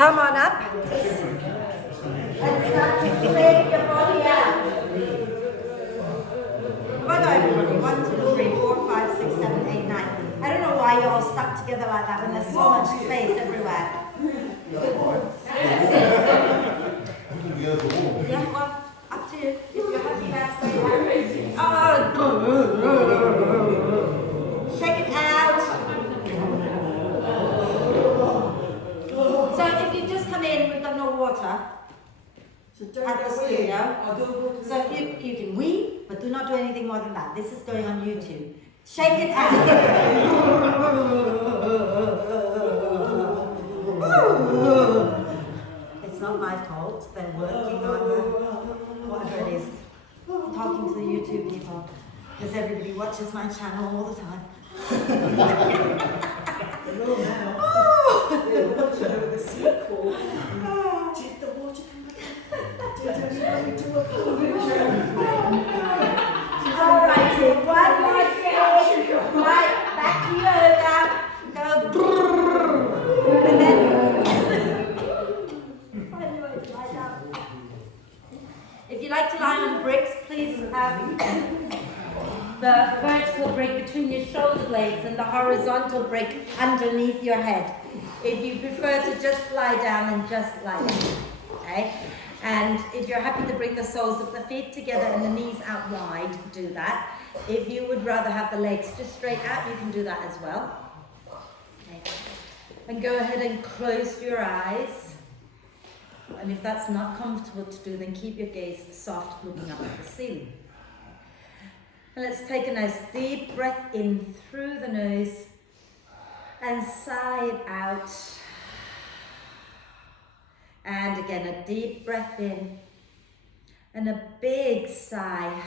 Come on up. And start to fling your body out. Well done, everybody. 1, 2, 3, 4, 5, 6, 7, 8, 9. I don't know why you're all stuck together like that when there's so much space everywhere. Yeah, well, up to you. If you're happy, that's very happy. Oh, shake it out. So if you just come in, we've got no water at the studio. So you can wee, but do not do anything more than that. This is going on YouTube. Shake it out. It's not my fault. They're working on the, whatever it is, talking to the YouTube people, because everybody watches my channel all the time. Did the water come Alrighty, one more thing. Right, back to yoga. Go and then find your way to lie down. If you like to lie on bricks, please the vertical brick between your shoulder blades and the horizontal brick underneath your head. If you prefer to just lie down, then just lie down. Okay? And if you're happy to bring the soles of the feet together and the knees out wide, do that. If you would rather have the legs just straight out, you can do that as well. Okay. And go ahead and close your eyes. And if that's not comfortable to do, then keep your gaze soft, looking up at the ceiling. And let's take a nice deep breath in through the nose and sigh it out. And again, a deep breath in and a big sigh.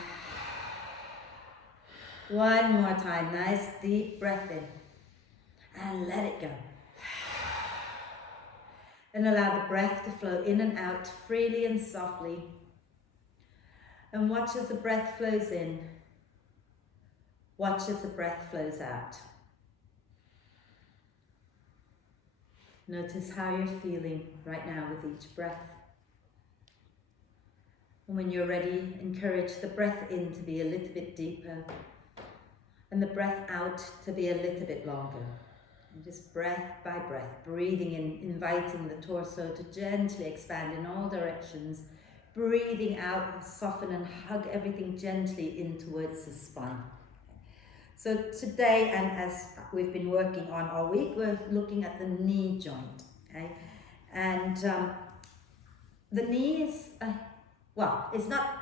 One more time, nice deep breath in and let it go. And allow the breath to flow in and out freely and softly. And watch as the breath flows in. Watch as the breath flows out. Notice how you're feeling right now with each breath. And when you're ready, encourage the breath in to be a little bit deeper and the breath out to be a little bit longer. And just breath by breath, breathing in, inviting the torso to gently expand in all directions. Breathing out, soften and hug everything gently in towards the spine. So today, and as we've been working on all week, we're looking at the knee joint, okay? And the knee is, well, it's not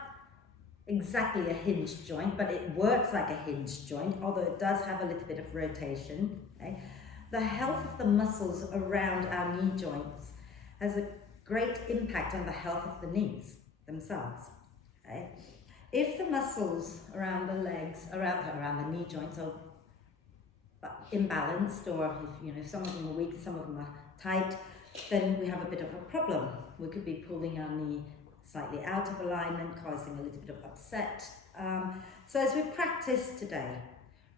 exactly a hinged joint, but it works like a hinged joint, although it does have a little bit of rotation, okay? The health of the muscles around our knee joints has a great impact on the health of the knees themselves, okay? If the muscles around the legs, around the knee joints are imbalanced, or if some of them are weak, some of them are tight, then we have a bit of a problem. We could be pulling our knee slightly out of alignment, causing a little bit of upset. So as we practice today,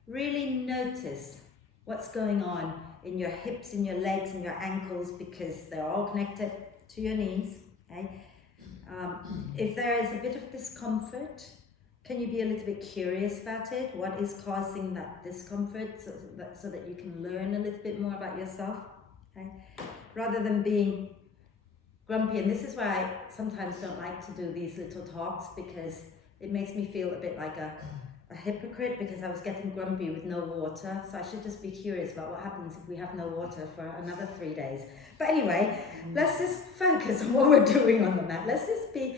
really notice what's going on in your hips, in your legs, and your ankles, because they're all connected to your knees, okay? If there is a bit of discomfort, can you be a little bit curious about it? What is causing that discomfort, so that you can learn a little bit more about yourself, okay? Rather than being grumpy, and this is why I sometimes don't like to do these little talks, because it makes me feel a bit like a hypocrite, because I was getting grumpy with no water. So I should just be curious about what happens if we have no water for another 3 days. But anyway, let's just focus on what we're doing on the mat. Let's just be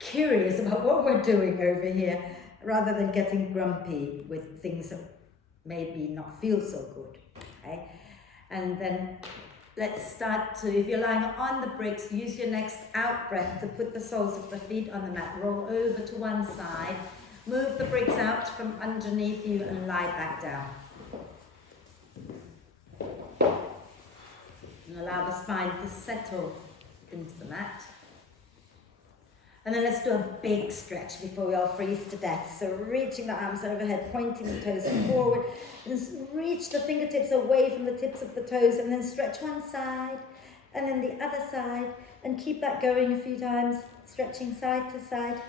curious about what we're doing over here, rather than getting grumpy with things that maybe not feel so good, okay? And then let's start to, if you're lying on the bricks, use your next out breath to put the soles of the feet on the mat. Roll over to one side. Move the bricks out from underneath you and lie back down. And allow the spine to settle into the mat. And then let's do a big stretch before we all freeze to death. So reaching the arms overhead, pointing the toes forward, and reach the fingertips away from the tips of the toes, and then stretch one side and then the other side, and keep that going a few times, stretching side to side.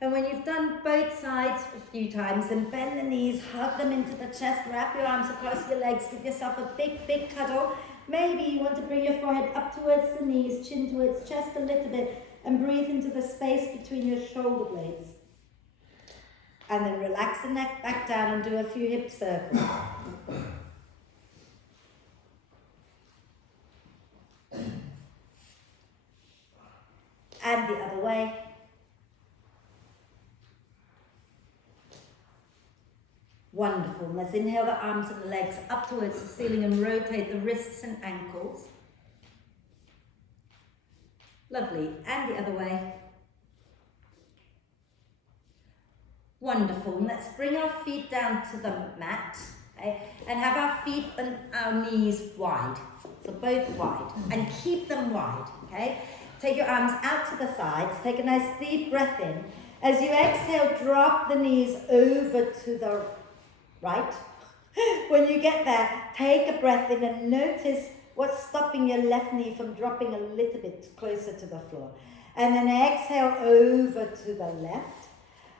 And when you've done both sides a few times, then bend the knees, hug them into the chest, wrap your arms across your legs, give yourself a big, big cuddle. Maybe you want to bring your forehead up towards the knees, chin towards chest a little bit, and breathe into the space between your shoulder blades. And then relax the neck back down and do a few hip circles. And the other way. Wonderful. Let's inhale the arms and the legs up towards the ceiling and rotate the wrists and ankles. Lovely. And the other way. Wonderful. Let's bring our feet down to the mat, okay, and have our feet and our knees wide. So both wide. And keep them wide, okay? Take your arms out to the sides. Take a nice deep breath in. As you exhale, drop the knees over to the right. When you get there, take a breath in and notice what's stopping your left knee from dropping a little bit closer to the floor. And then exhale over to the left.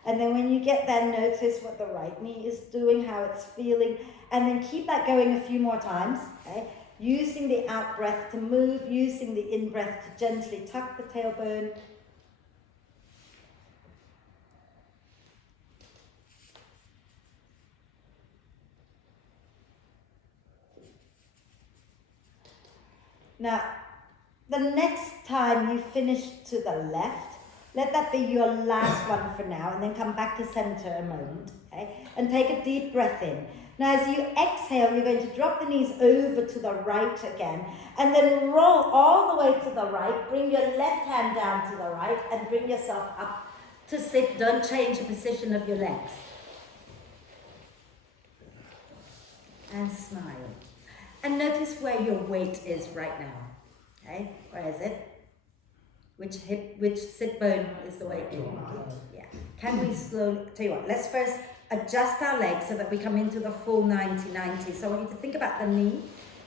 And then when you get there, notice what the right knee is doing, how it's feeling. And then keep that going a few more times, okay? Using the out breath to move, using the in breath to gently tuck the tailbone. Now, the next time you finish to the left, let that be your last one for now, and then come back to center a moment, okay? And take a deep breath in. Now, as you exhale, you're going to drop the knees over to the right again, and then roll all the way to the right. Bring your left hand down to the right, and bring yourself up to sit. Don't change the position of your legs. And smile. And notice where your weight is right now. Okay, where is it? Which sit bone is the weight in? Yeah. Can we slowly, tell you what, let's first adjust our legs so that we come into the full 90-90. So I want you to think about the knee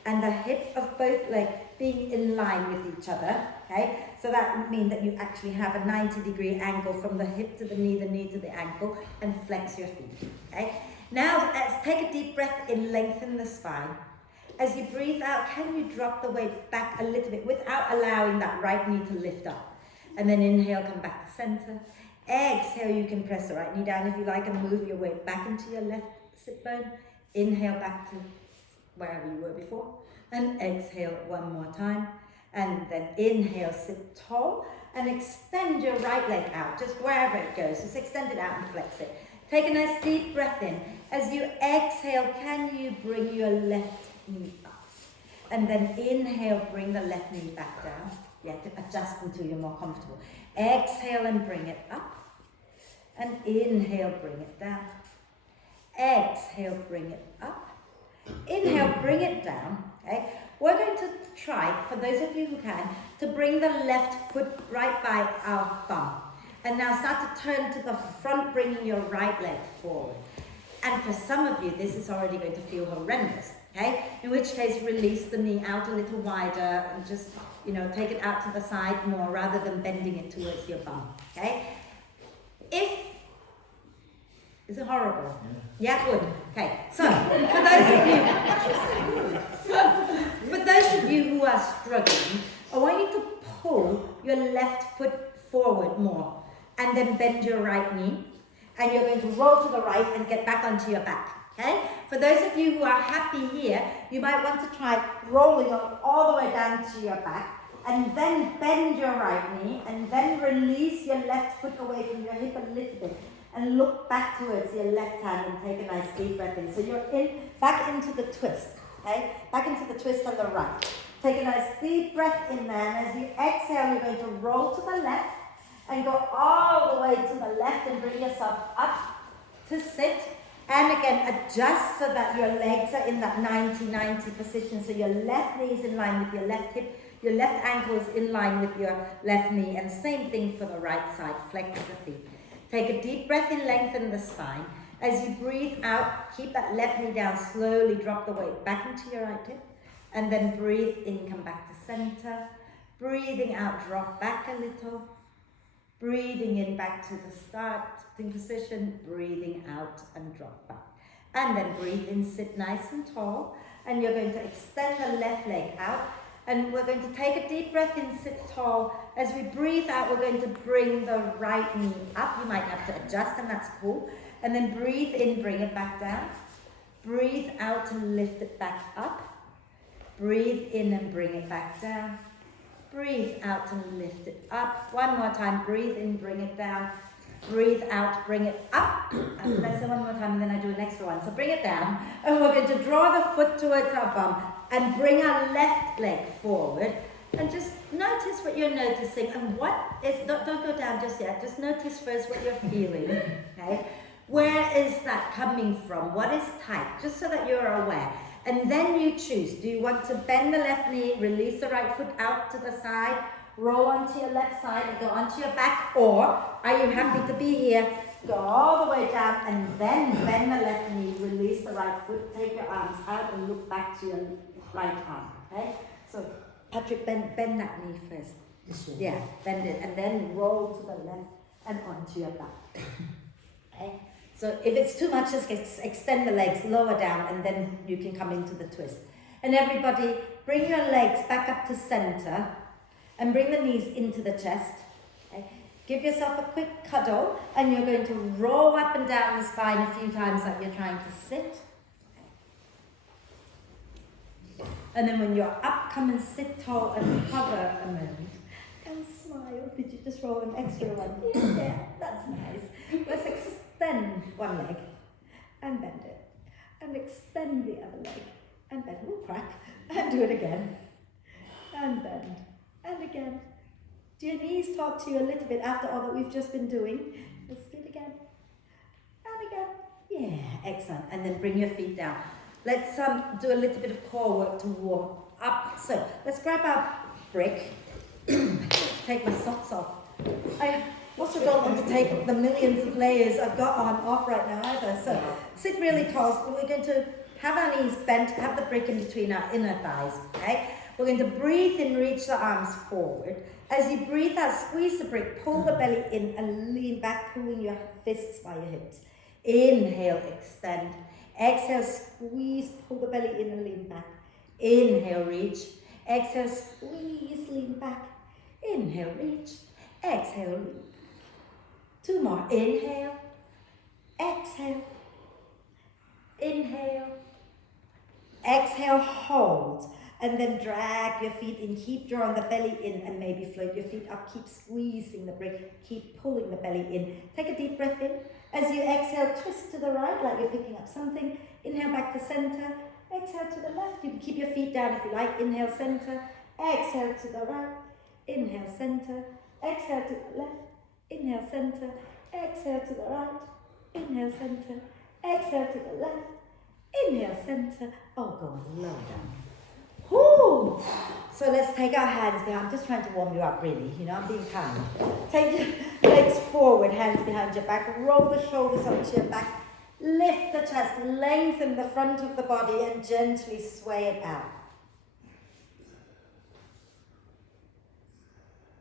and the hip of both legs being in line with each other. Okay, so that would mean that you actually have a 90-degree angle from the hip to the knee to the ankle, and flex your feet. Okay, now let's take a deep breath in, lengthen the spine. As you breathe out, can you drop the weight back a little bit without allowing that right knee to lift up? And then inhale, come back to center. Exhale, you can press the right knee down if you like and move your weight back into your left sit bone. Inhale back to wherever you were before. And exhale one more time. And then inhale, sit tall. And extend your right leg out, just wherever it goes. Just extend it out and flex it. Take a nice deep breath in. As you exhale, can you bring your left knee up? And then inhale, bring the left knee back down. You have to adjust until you're more comfortable. Exhale and bring it up. And inhale, bring it down. Exhale, bring it up. Inhale, bring it down. Okay? We're going to try, for those of you who can, to bring the left foot right by our bum. And now start to turn to the front, bringing your right leg forward. And for some of you, this is already going to feel horrendous, okay? In which case, release the knee out a little wider and just, take it out to the side more rather than bending it towards your bum, okay? Is it horrible? Yeah, good. Okay, so for those of you who are struggling, I want you to pull your left foot forward more and then bend your right knee. And you're going to roll to the right and get back onto your back, okay? For those of you who are happy here, you might want to try rolling all the way down to your back, and then bend your right knee, and then release your left foot away from your hip a little bit, and look back towards your left hand and take a nice deep breath in. So you're back into the twist, okay? Back into the twist on the right. Take a nice deep breath in there, and as you exhale, you're going to roll to the left, and go all the way to the left and bring yourself up to sit. And again, adjust so that your legs are in that 90-90 position. So your left knee is in line with your left hip, your left ankle is in line with your left knee. And same thing for the right side, flex the feet. Take a deep breath in, lengthen the spine. As you breathe out, keep that left knee down, slowly drop the weight back into your right hip, and then breathe in, come back to center. Breathing out, drop back a little. Breathing in, back to the starting position. Breathing out and drop back. And then breathe in, sit nice and tall. And you're going to extend the left leg out. And we're going to take a deep breath in, sit tall. As we breathe out, we're going to bring the right knee up. You might have to adjust, and that's cool. And then breathe in, bring it back down. Breathe out and lift it back up. Breathe in and bring it back down. Breathe out and lift it up. One more time, breathe in, bring it down. Breathe out, bring it up. And let's do one more time, and then I do an extra one. So bring it down, and we're going to draw the foot towards our bum and bring our left leg forward. And just notice what you're noticing, and what is, don't go down just yet, just notice first what you're feeling, okay? Where is that coming from? What is tight? Just so that you're aware. And then you choose, do you want to bend the left knee, release the right foot out to the side, roll onto your left side and go onto your back, or are you happy to be here, go all the way down and then bend the left knee, release the right foot, take your arms out and look back to your right arm, okay? So Patrick, bend that knee first. This one. Yeah, bend it and then roll to the left and onto your back. Okay? So if it's too much, just extend the legs, lower down, and then you can come into the twist. And everybody, bring your legs back up to center and bring the knees into the chest. Okay? Give yourself a quick cuddle, and you're going to roll up and down the spine a few times like you're trying to sit. And then when you're up, come and sit tall and hover a moment. And smile. Did you just roll an extra one? Yeah, that's nice. Let's extend one leg and bend it. And extend the other leg and bend. We'll crack. And do it again. And bend. And again. Do your knees talk to you a little bit after all that we've just been doing? Let's do it again. And again. Yeah, excellent. And then bring your feet down. Let's do a little bit of core work to warm up. So let's grab our brick. Take my socks off. I also don't want to take the millions of layers I've got on off right now either. So sit really tall. So we're going to have our knees bent, have the brick in between our inner thighs. Okay? We're going to breathe in, reach the arms forward. As you breathe out, squeeze the brick, pull the belly in and lean back, pulling your fists by your hips. Inhale, extend. Exhale, squeeze, pull the belly in and lean back. Inhale, reach. Exhale, squeeze, lean back. Inhale, reach. Exhale, reach. Two more. Inhale. Exhale. Inhale. Exhale, hold. And then drag your feet in. Keep drawing the belly in and maybe float your feet up. Keep squeezing the brick. Keep pulling the belly in. Take a deep breath in. As you exhale, twist to the right like you're picking up something. Inhale back to center. Exhale to the left. You can keep your feet down if you like. Inhale, center. Exhale to the right. Inhale, center. Exhale to the left. Inhale, center. Exhale to the right. Inhale, center. Exhale to the left. Inhale, center. Oh, go on, lower down. Whoo! So let's take our hands behind. I'm just trying to warm you up, really. You know, I'm being kind. Take your legs forward, hands behind your back. Roll the shoulders onto your back. Lift the chest, lengthen the front of the body, and gently sway it out.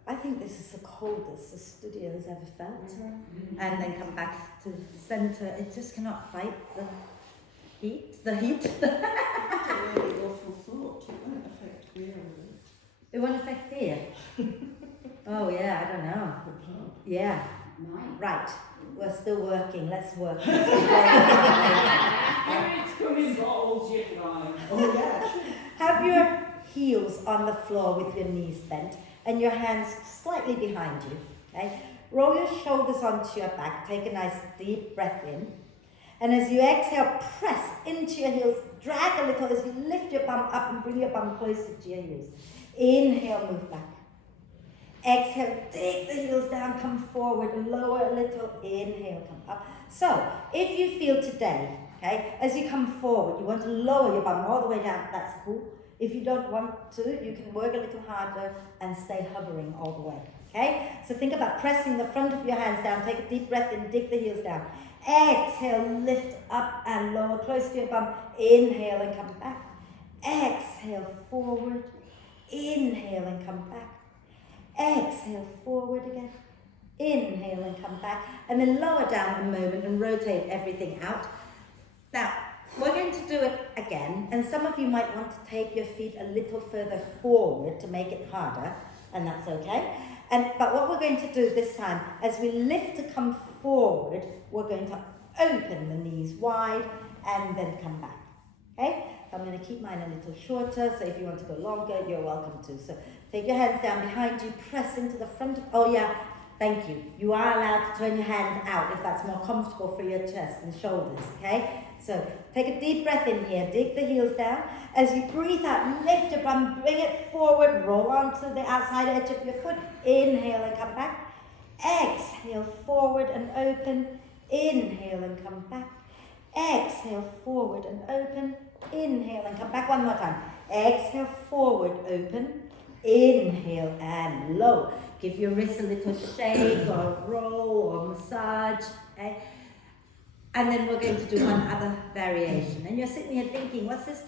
I think this is the coldest the studio has ever felt. And then come back to center. It just cannot fight the heat. That's a really awful thought. It won't affect fear. It won't affect fear. Oh yeah, I don't know. Yeah. Right. We're still working. Let's work. It's coming bottles, you fine. Oh yeah. Have your heels on the floor with your knees bent and your hands slightly behind you. Okay? Roll your shoulders onto your back. Take a nice deep breath in. And as you exhale, press into your heels. Drag a little as you lift your bum up and bring your bum closer to your heels. Inhale, move back. Exhale, dig the heels down, come forward, lower a little. Inhale, come up. So, if you feel today, okay, as you come forward, you want to lower your bum all the way down, that's cool. If you don't want to, you can work a little harder and stay hovering all the way. Okay? So think about pressing the front of your hands down. Take a deep breath in, dig the heels down. Exhale, lift up and lower, close to your bum. Inhale and come back. Exhale, forward. Inhale and come back. Exhale, forward again. Inhale and come back. And then lower down a moment and rotate everything out. Now, we're going to do it again. And some of you might want to take your feet a little further forward to make it harder. And that's okay. But what we're going to do this time, as we lift to come forward, we're going to open the knees wide and then come back. Okay? I'm going to keep mine a little shorter, so if you want to go longer, you're welcome to. So take your hands down behind you, press into the front of, oh yeah, thank you. You are allowed to turn your hands out if that's more comfortable for your chest and shoulders, okay? So take a deep breath in here, dig the heels down. As you breathe out, lift your bum, bring it forward, roll onto the outside edge of your foot. Inhale and come back. Exhale, forward and open. Inhale and come back. Exhale, forward and open. Inhale and come back one more time. Exhale, forward, open. Inhale and low. Give your wrists a little shake or roll or massage. Okay? And then we're going to do one other variation. And you're sitting here thinking, what's this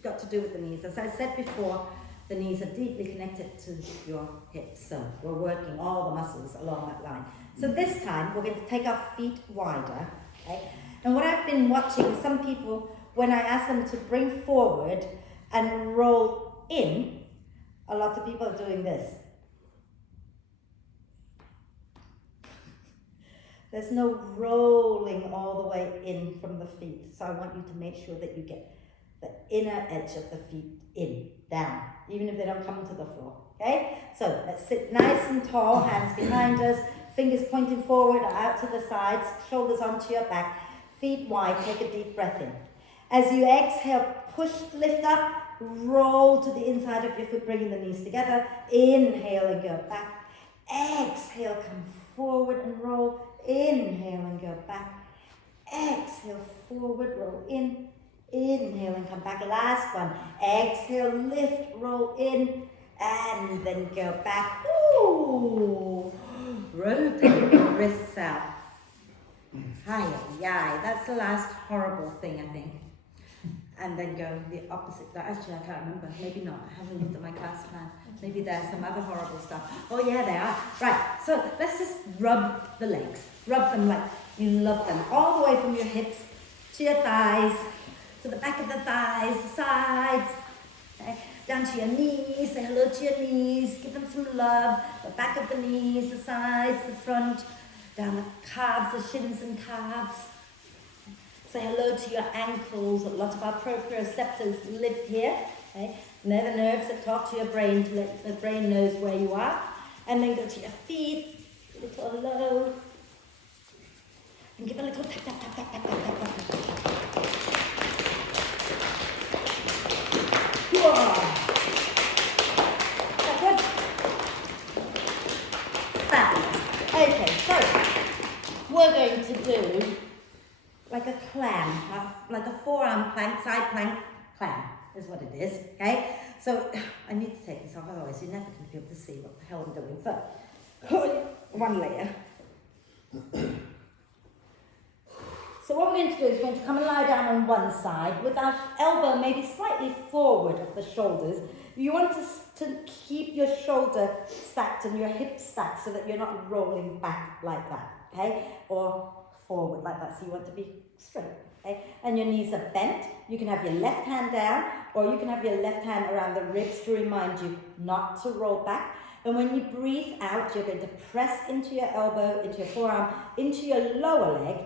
got to do with the knees? As I said before, the knees are deeply connected to your hips. So we're working all the muscles along that line. So this time, we're going to take our feet wider. Okay? And what I've been watching, some people, when I ask them to bring forward and roll in, a lot of people are doing this. There's no rolling all the way in from the feet. So I want you to make sure that you get the inner edge of the feet in, down, even if they don't come to the floor, okay? So let's sit nice and tall, hands behind us, fingers pointing forward or out to the sides, shoulders onto your back, feet wide, take a deep breath in. As you exhale, push, lift up, roll to the inside of your foot, bringing the knees together. Inhale and go back. Exhale, come forward and roll. Inhale and go back. Exhale, forward, roll in. Inhale and come back. Last one. Exhale, lift, roll in, and then go back. Ooh. Rotate the wrists out. Hi, yay. That's the last horrible thing, I think. And then go the opposite. Actually, I can't remember. Maybe not. I haven't looked at my class plan. Maybe there's some other horrible stuff. Oh yeah, they are. Right, so let's just rub the legs. Rub them like you love them. All the way from your hips to your thighs, to the back of the thighs, the sides, okay? Down to your knees. Say hello to your knees. Give them some love. The back of the knees, the sides, the front, down the calves, the shins and calves. Say hello to your ankles. A lot of our proprioceptors live here. Okay? And they're the nerves that talk to your brain to let the brain knows where you are. And then go to your feet, a little hello. And give a little tap, tap, tap, tap, tap, tap, tap, tap. That's good. Fabulous. Okay, so we're going to do like a clam, like a forearm plank, side plank, clam is what it is, okay? So, I need to take this off, otherwise you're never going to be able to see what the hell I'm doing. So, one layer. So what we're going to do is we're going to come and lie down on one side with our elbow maybe slightly forward of the shoulders. You want to keep your shoulder stacked and your hips stacked so that you're not rolling back like that, okay? Or forward like that, so you want to be straight, okay? And your knees are bent. You can have your left hand down, or you can have your left hand around the ribs to remind you not to roll back. And when you breathe out, you're going to press into your elbow, into your forearm, into your lower leg,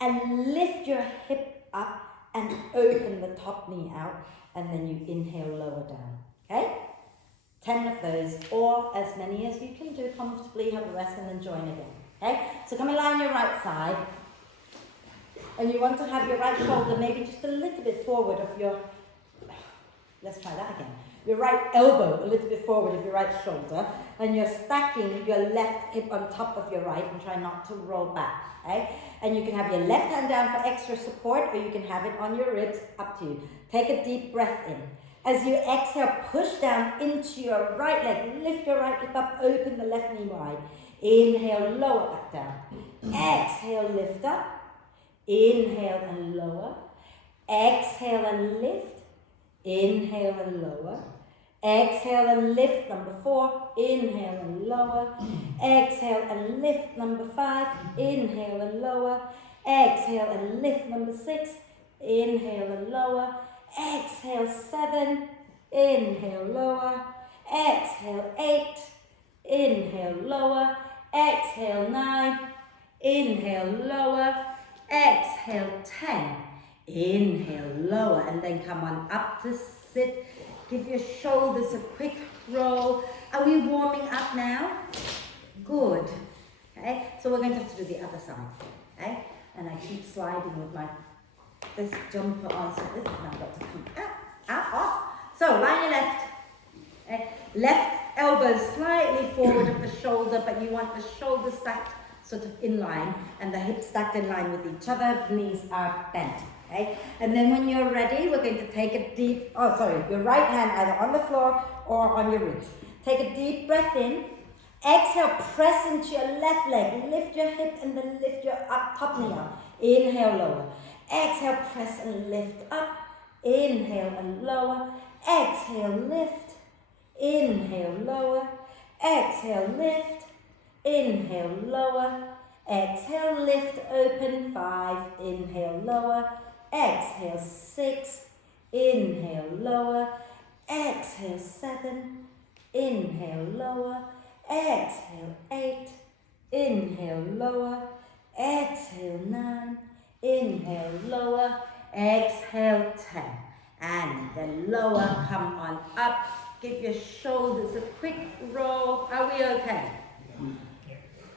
and lift your hip up and open the top knee out, and then you inhale lower down, okay? 10 of those, or as many as you can do comfortably, have a rest and then join again, okay? So come and lie on your right side. And you want to have your right shoulder maybe just a little bit forward of your, let's try that again. Your right elbow a little bit forward of your right shoulder. And you're stacking your left hip on top of your right and try not to roll back, okay? And you can have your left hand down for extra support, or you can have it on your ribs, up to you. Take a deep breath in. As you exhale, push down into your right leg. Lift your right hip up, open the left knee wide. Inhale, lower back down. Exhale, lift up. Inhale and lower. Exhale and lift. Inhale and lower. Exhale and lift, number 4. Inhale and lower. Exhale and lift, number 5. Inhale and lower. Exhale and lift, number 6. Inhale and lower. Exhale 7. Inhale lower. Exhale 8. Inhale lower. Exhale 9. Inhale lower. Exhale 10. Inhale lower, and then come on up to sit. Give your shoulders a quick roll. Are we warming up now? Good. Okay, so we're going to have to do the other side. Okay, and I keep sliding with this jumper on, so this has now got to come out, off. So line your left. Okay. Left elbow slightly forward of the shoulder, but you want the shoulder stacked sort of in line and the hips stacked in line with each other. Knees are bent. Okay? And then when you're ready, we're going to take a deep, your right hand either on the floor or on your ribs. Take a deep breath in. Exhale, press into your left leg. Lift your hip and then lift your top knee up. Inhale, lower. Exhale, press and lift up. Inhale and lower. Exhale, lift. Inhale, lower. Exhale, lift. Inhale, lower. Exhale, lift, open. 5. Inhale, lower. Exhale 6, inhale lower, exhale 7, inhale lower, exhale 8, inhale lower, exhale 9, inhale lower, exhale 10, and then lower, come on up, give your shoulders a quick roll. Are we okay?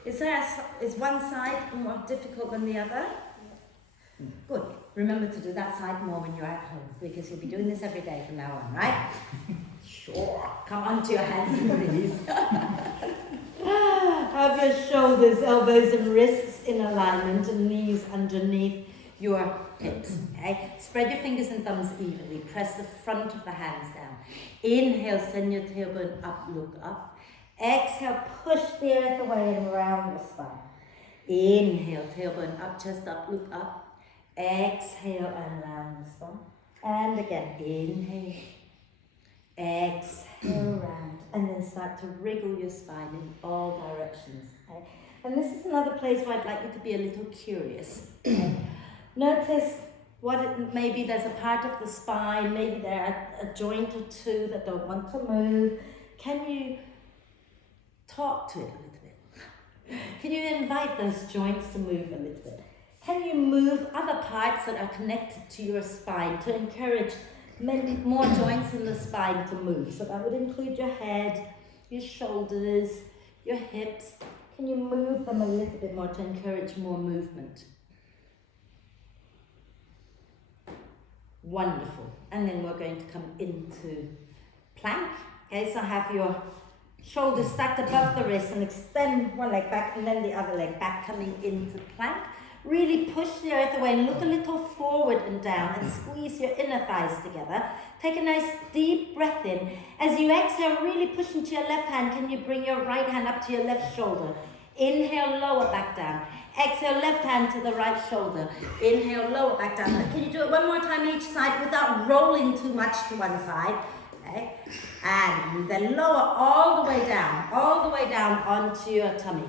Is one side more difficult than the other? Good. Remember to do that side more when you're at home, because you'll be doing this every day from now on, right? Sure. Come onto your hands and knees. Have your shoulders, elbows and wrists in alignment and knees underneath your hips. Okay? Spread your fingers and thumbs evenly. Press the front of the hands down. Inhale, send your tailbone up, look up. Exhale, push the earth away and round your spine. Inhale, tailbone up, chest up, look up. Exhale and round the spine. And again, inhale. Exhale, round. And then start to wriggle your spine in all directions. Okay? And this is another place where I'd like you to be a little curious. Okay? Notice maybe there's a part of the spine, maybe there are a joint or two that don't want to move. Can you talk to it a little bit? Can you invite those joints to move a little bit? Can you move other parts that are connected to your spine to encourage many more joints in the spine to move? So that would include your head, your shoulders, your hips. Can you move them a little bit more to encourage more movement? Wonderful. And then we're going to come into plank. Okay, so have your shoulders stacked above the wrist and extend one leg back and then the other leg back, coming into plank. Really push the earth away and look a little forward and down and squeeze your inner thighs together. Take a nice deep breath in. As you exhale, really push into your left hand. Can you bring your right hand up to your left shoulder? Inhale, lower back down. Exhale, left hand to the right shoulder. Inhale, lower back down. Can you do it one more time each side without rolling too much to one side? Okay. And then lower all the way down onto your tummy.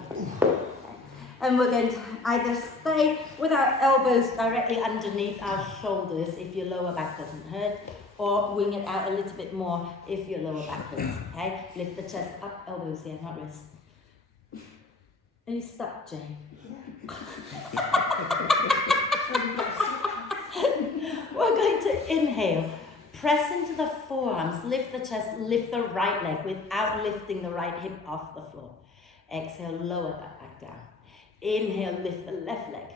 And we're going to either stay with our elbows directly underneath our shoulders if your lower back doesn't hurt, or wing it out a little bit more if your lower back hurts. Okay? Lift the chest up, elbows here, not wrists. Are you stuck, Jane? We're going to inhale. Press into the forearms, lift the chest, lift the right leg without lifting the right hip off the floor. Exhale, lower that back down. Inhale, lift the left leg.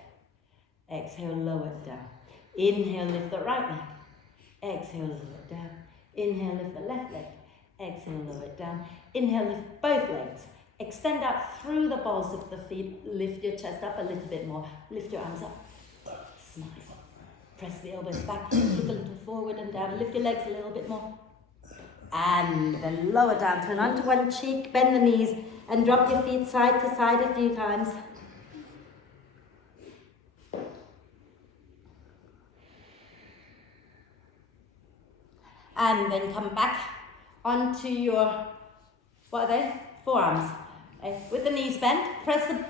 Exhale, lower it down. Inhale, lift the right leg. Exhale, lower it down. Inhale, lift the left leg. Exhale, lower it down. Inhale, lift both legs. Extend out through the balls of the feet. Lift your chest up a little bit more. Lift your arms up. Smile. Press the elbows back. Look a little forward and down. Lift your legs a little bit more. And then lower down. Turn onto one cheek. Bend the knees. And drop your feet side to side a few times. And then come back onto your, what are they? Forearms. Okay. With the knees bent, press the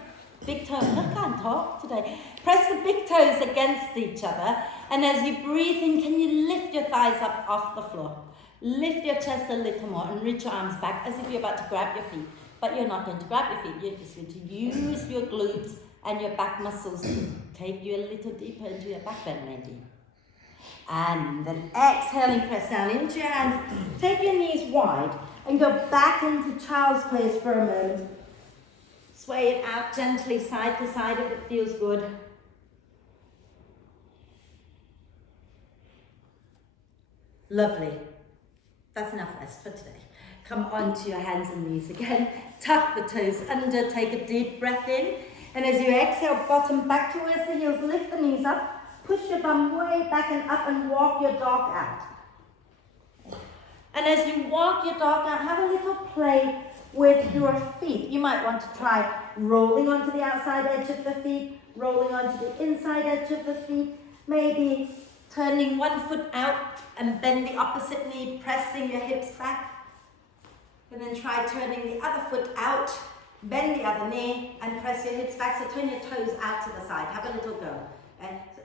big toes, I can't talk today. Press the big toes against each other, and as you breathe in, can you lift your thighs up off the floor? Lift your chest a little more and reach your arms back as if you're about to grab your feet. But you're not going to grab your feet, you're just going to use your glutes and your back muscles to take you a little deeper into your back bend maybe. And then exhaling, press down into your hands. Take your knees wide and go back into child's pose for a moment. Sway it out gently side to side if it feels good. Lovely. That's enough rest for today. Come onto your hands and knees again. Tuck the toes under, take a deep breath in. And as you exhale, bottom back towards the heels, lift the knees up. Push your bum way back and up and walk your dog out. And as you walk your dog out, have a little play with your feet. You might want to try rolling onto the outside edge of the feet, rolling onto the inside edge of the feet, maybe turning one foot out and bend the opposite knee, pressing your hips back. And then try turning the other foot out, bend the other knee and press your hips back. So turn your toes out to the side. Have a little go.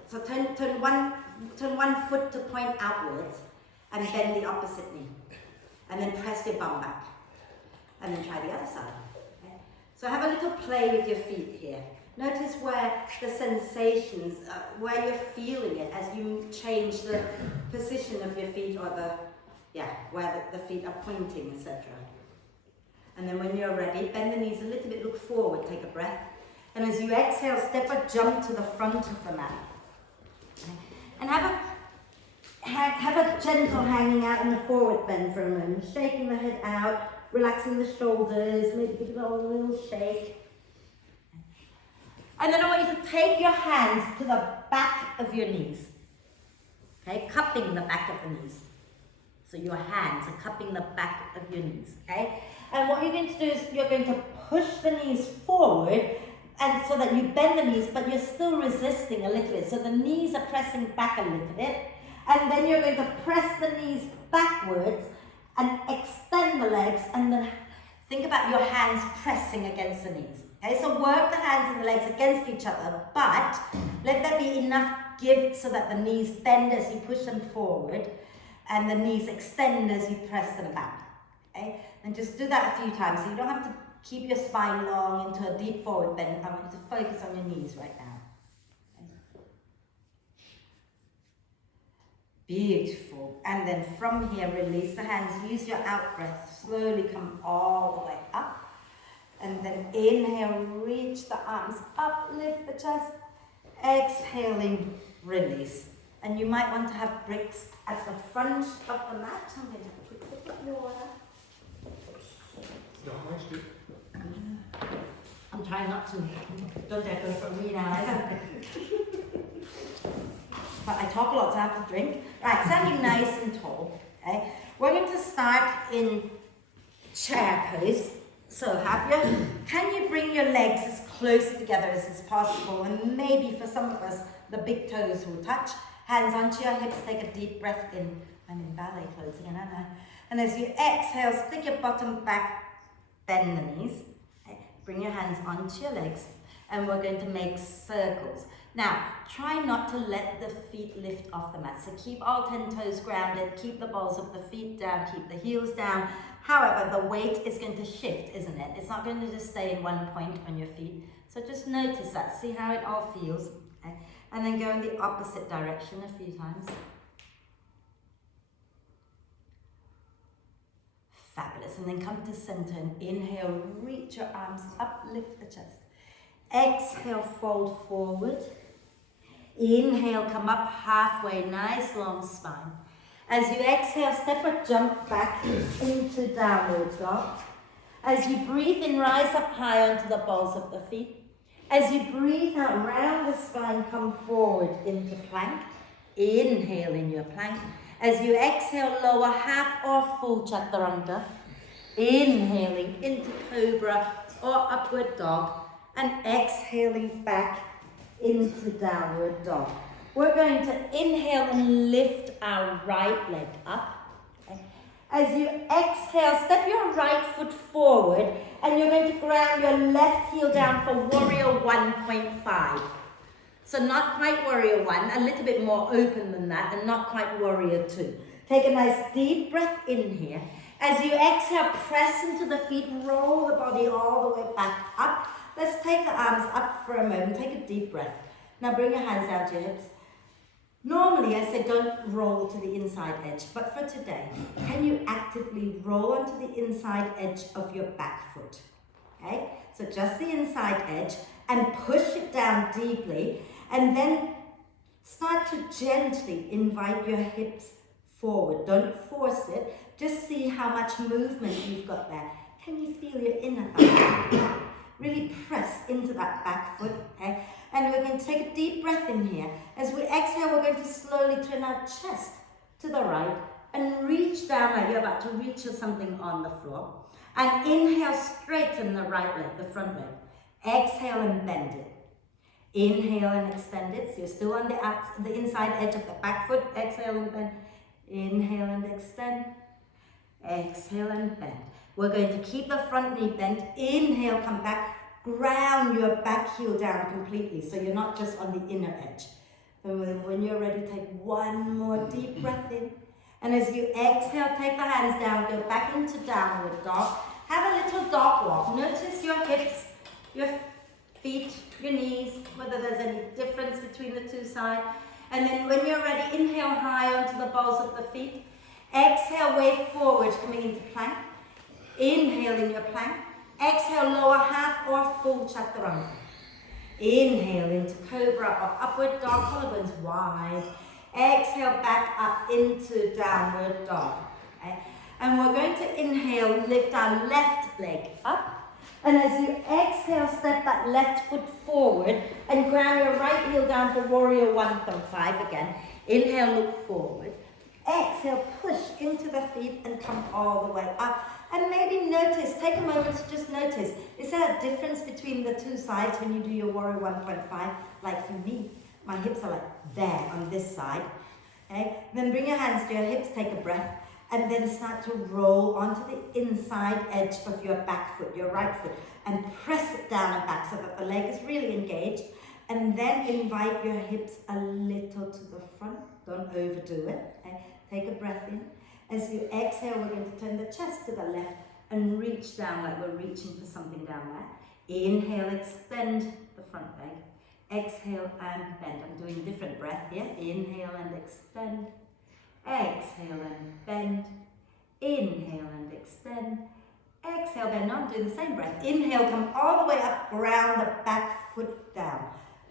So turn one foot to point outwards and bend the opposite knee. And then press your bum back. And then try the other side. Okay? So have a little play with your feet here. Notice where the sensations, where you're feeling it as you change the position of your feet or where the feet are pointing, etc. And then when you're ready, bend the knees a little bit, look forward, take a breath. And as you exhale, step or jump to the front of the mat. Okay? And have a gentle hanging out in the forward bend for a moment, shaking the head out, relaxing the shoulders, maybe give it a little shake. And then I want you to take your hands to the back of your knees. Okay, cupping the back of the knees. So your hands are cupping the back of your knees. Okay? And what you're going to do is you're going to push the knees forward and so that you bend the knees, but you're still resisting a little bit. So the knees are pressing back a little bit. And then you're going to press the knees backwards and extend the legs, and then think about your hands pressing against the knees. Okay, so work the hands and the legs against each other, but let there be enough give so that the knees bend as you push them forward and the knees extend as you press them back. Okay, and just do that a few times. So you don't have to keep your spine long into a deep forward bend. I want you to focus on your knees right now. Beautiful. And then from here, release the hands. Use your out breath. Slowly come all the way up. And then inhale, reach the arms up, lift the chest. Exhaling, release. And you might want to have bricks at the front of the mat. I'm going to have a quick sip of your water. I'm trying not to. Don't dare go for me now either. But I talk a lot, so I have to drink. Right, standing nice and tall. Okay, we're going to start in chair pose. So can you bring your legs as close together as is possible, and maybe for some of us, the big toes will touch. Hands onto your hips, take a deep breath in. I'm in ballet clothes again, aren't I? And as you exhale, stick your bottom back, bend the knees. Okay. Bring your hands onto your legs, and we're going to make circles. Now, try not to let the feet lift off the mat. So keep all 10 toes grounded, keep the balls of the feet down, keep the heels down. However, the weight is going to shift, isn't it? It's not going to just stay in one point on your feet. So just notice that, see how it all feels. Okay? And then go in the opposite direction a few times. Fabulous. And then come to center and inhale, reach your arms up, lift the chest. Exhale, fold forward. Inhale, come up halfway, nice long spine. As you exhale, step or jump back into downward dog. As you breathe in, rise up high onto the balls of the feet. As you breathe out, round the spine, come forward into plank. Inhale in your plank. As you exhale, lower half or full chaturanga. Inhaling into cobra or upward dog. And exhaling back into downward dog. We're going to inhale and lift our right leg up. As you exhale, step your right foot forward and you're going to ground your left heel down for warrior 1.5. So not quite warrior 1, a little bit more open than that, and not quite warrior 2. Take a nice deep breath in here. As you exhale, press into the feet, roll the body all the way back up. Let's take the arms up for a moment. Take a deep breath. Now bring your hands down to your hips. Normally I say don't roll to the inside edge, but for today, can you actively roll onto the inside edge of your back foot? Okay, so just the inside edge and push it down deeply, and then start to gently invite your hips forward. Don't force it, just see how much movement you've got there. Can you feel your inner thigh? Really press into that back foot, okay? And we're going to take a deep breath in here. As we exhale, we're going to slowly turn our chest to the right and reach down like you're about to reach for something on the floor. And inhale, straighten the right leg, the front leg. Exhale and bend it. Inhale and extend it. So you're still on the inside edge of the back foot. Exhale and bend. Inhale and extend. Exhale and bend. We're going to keep the front knee bent. Inhale, come back. Ground your back heel down completely, so you're not just on the inner edge. So when you're ready, take one more deep breath in. And as you exhale, take the hands down, go back into downward dog. Have a little dog walk. Notice your hips, your feet, your knees, whether there's any difference between the two sides. And then when you're ready, inhale high onto the balls of the feet. Exhale, wave forward, coming into plank. Inhale in your plank. Exhale, lower half or full chaturanga. Inhale into cobra or upward dog, collarbones wide. Exhale, back up into downward dog. Okay? And we're going to inhale, lift our left leg up. And as you exhale, step that left foot forward and ground your right heel down for warrior 1.5 again. Inhale, look forward. Exhale, push into the feet and come all the way up. And maybe notice, take a moment to just notice, is there a difference between the two sides when you do your warrior 1.5? Like for me, my hips are like there on this side. Okay? Then bring your hands to your hips, take a breath, and then start to roll onto the inside edge of your back foot, your right foot, and press it down and back so that the leg is really engaged. And then invite your hips a little to the front. Don't overdo it. Okay? Take a breath in. As you exhale, we're going to turn the chest to the left and reach down like we're reaching for something down there. Inhale, extend the front leg. Exhale and bend. I'm doing a different breath here. Inhale and extend. Exhale and bend. Inhale and extend. Exhale, bend. Now I'm doing the same breath. Inhale, come all the way up, ground the back foot down.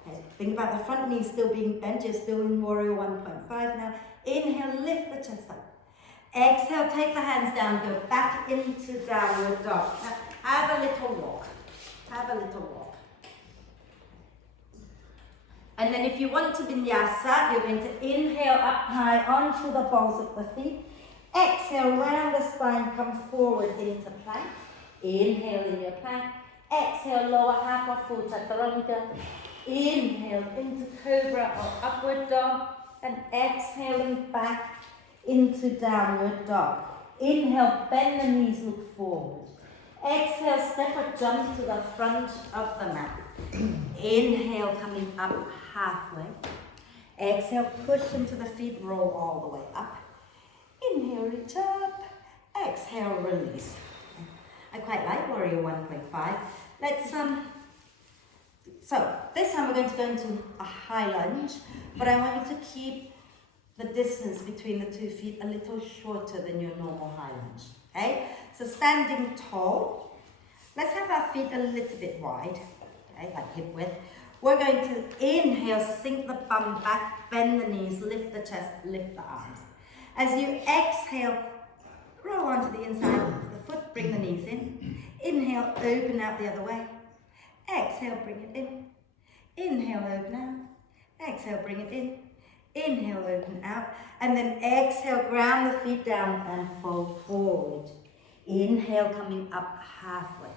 Okay. Think about the front knee still being bent. You're still in warrior 1.5 now. Inhale, lift the chest up. Exhale, take the hands down, go back into downward dog. Now, have a little walk. Have a little walk. And then if you want to vinyasa, you're going to inhale up high onto the balls of the feet. Exhale, round the spine, come forward into plank. Inhale in your plank. Exhale, lower half or full chaturanga. Inhale into cobra or upward dog. And exhaling back into downward dog. Inhale, bend the knees, look forward. Exhale, step or jump to the front of the mat. Inhale, coming up halfway. Exhale, push into the feet, roll all the way up. Inhale, reach up. Exhale, release. I quite like warrior 1.5. Let's so this time we're going to go into a high lunge, but I want you to keep the distance between the 2 feet a little shorter than your normal high lunge. Okay? So standing tall, let's have our feet a little bit wide, okay, like hip width. We're going to inhale, sink the bum back, bend the knees, lift the chest, lift the arms. As you exhale, roll onto the inside of the foot, bring the knees in. Inhale, open out the other way. Exhale, bring it in. Inhale, open out. Exhale, bring it in. Inhale, open out. And then exhale, ground the feet down and fold forward. Inhale, coming up halfway.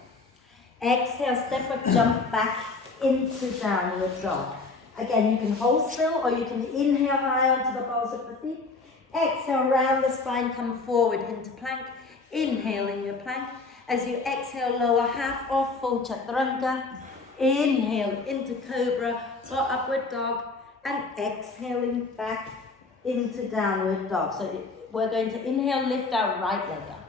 Exhale, step or jump back into downward dog. Again, you can hold still or you can inhale high onto the balls of the feet. Exhale, round the spine, come forward into plank. Inhale in your plank. As you exhale, lower half or full chaturanga. Inhale into cobra or upward dog. And exhaling back into downward dog. So we're going to inhale, lift our right leg up.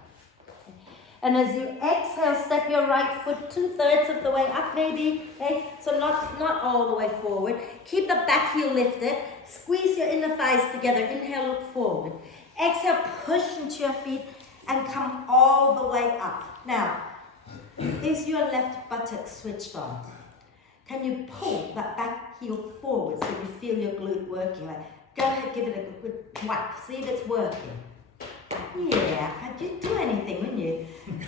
And as you exhale, step your right foot 2/3 of the way up maybe, okay? So not all the way forward. Keep the back heel lifted. Squeeze your inner thighs together. Inhale, look forward. Exhale, push into your feet and come all the way up. Now, is your left buttock switched on? Can you pull that back heel forward so you feel your glute working? Like, go ahead, give it a good whack. See if it's working. Yeah, you'd do anything, wouldn't you?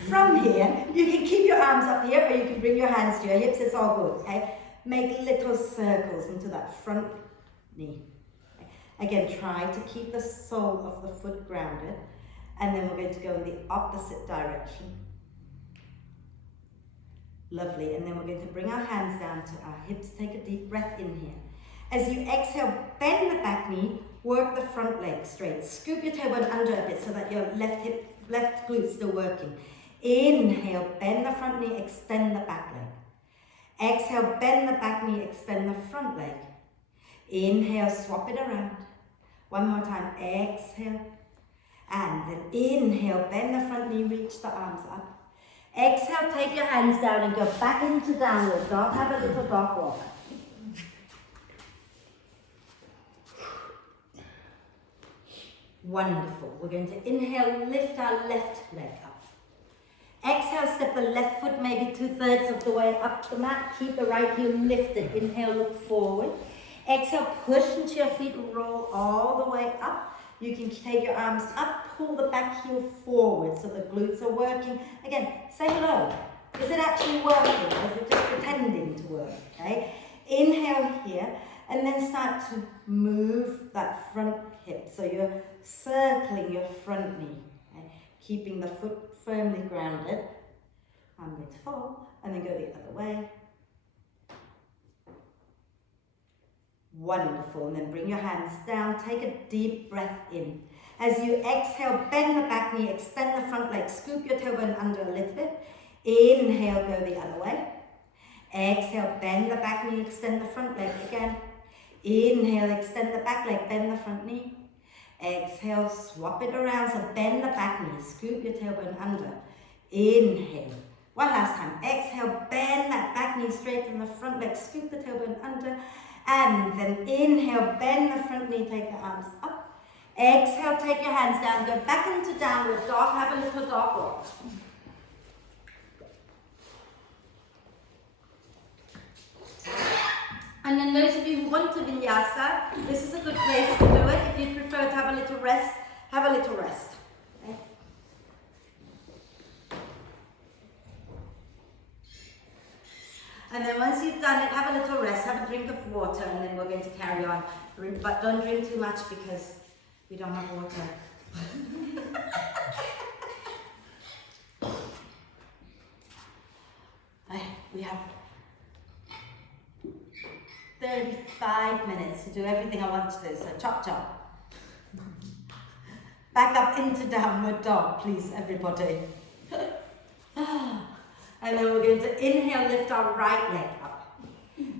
From here, you can keep your arms up here or you can bring your hands to your hips, it's all good, okay? Make little circles into that front knee. Okay? Again, try to keep the sole of the foot grounded, and then we're going to go in the opposite direction. Lovely, and then we're going to bring our hands down to our hips, take a deep breath in here. As you exhale, bend the back knee, work the front leg straight. Scoop your tailbone under a bit so that your left glute's still working. Inhale, bend the front knee, extend the back leg. Exhale, bend the back knee, extend the front leg. Inhale, swap it around. One more time, exhale. And then inhale, bend the front knee, reach the arms up. Exhale, take your hands down and go back into downward dog. Have a little dog walk. Wonderful. We're going to inhale, lift our left leg up. Exhale, step the left foot maybe 2/3 of the way up the mat. Keep the right heel lifted. Inhale, look forward. Exhale, push into your feet, roll all the way up. You can take your arms up, pull the back heel forward so the glutes are working. Again, say hello. Is it actually working? Or is it just pretending to work? Okay. Inhale here, and then start to move that front hip. So you're circling your front knee, okay? Keeping the foot firmly grounded. I'm going to fall, and then go the other way. Wonderful, and then bring your hands down, take a deep breath in. As you exhale, bend the back knee, extend the front leg, scoop your tailbone under a little bit. Inhale, go the other way. Exhale, bend the back knee, extend the front leg again. Inhale, extend the back leg, bend the front knee. Exhale, swap it around, so bend the back knee, scoop your tailbone under. Inhale. One last time. Exhale, bend that back knee, straighten the front leg, scoop the tailbone under. And then inhale, bend the front knee, take the arms up. Exhale, take your hands down, go back into downward dog, have a little dog walk. And then those of you who want to vinyasa, this is a good place to do it. If you prefer to have a little rest, have a little rest. Okay? And then once you've done it, have a little rest, have a drink of water, and then we're going to carry on. But don't drink too much because we don't have water. We have 35 minutes to do everything I want to do, so chop chop. Back up into downward dog, please, everybody. And then we're going to inhale, lift our right leg up.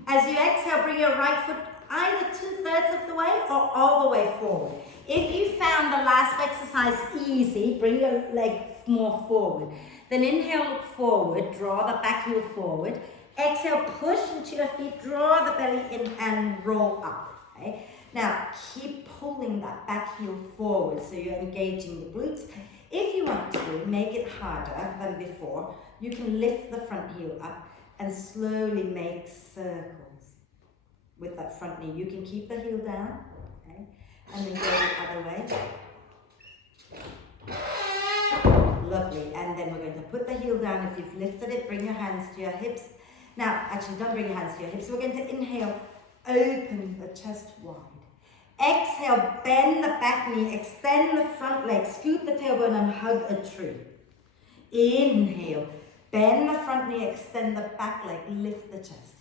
As you exhale, bring your right foot either 2/3 of the way or all the way forward. If you found the last exercise easy, bring your leg more forward. Then inhale, look forward, draw the back heel forward. Exhale, push into your feet, draw the belly in and roll up. Okay? Now, keep pulling that back heel forward so you're engaging the glutes. If you want to make it harder than before, you can lift the front heel up and slowly make circles with that front knee. You can keep the heel down, okay? And then go the other way. Lovely. And then we're going to put the heel down. If you've lifted it, bring your hands to your hips. Now, actually, don't bring your hands to your hips. We're going to inhale, open the chest wide. Exhale, bend the back knee, extend the front leg, scoop the tailbone and hug a tree. Inhale, bend the front knee, extend the back leg, lift the chest.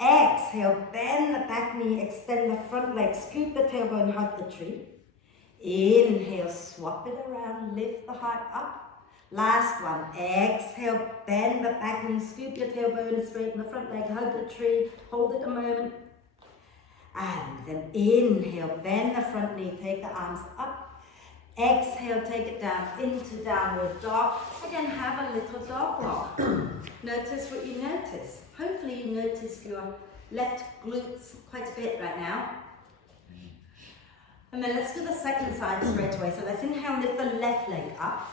Exhale, bend the back knee, extend the front leg, scoop the tailbone, hug the tree. Inhale, swap it around, lift the heart up. Last one, exhale, bend the back knee, scoop your tailbone, straighten the front leg, hug the tree, hold it a moment. And then inhale, bend the front knee, take the arms up. Exhale, take it down into downward dog. Again, have a little dog walk. Notice what you notice. Hopefully you notice your left glutes quite a bit right now. And then let's do the second side straight away. So let's inhale, lift the left leg up.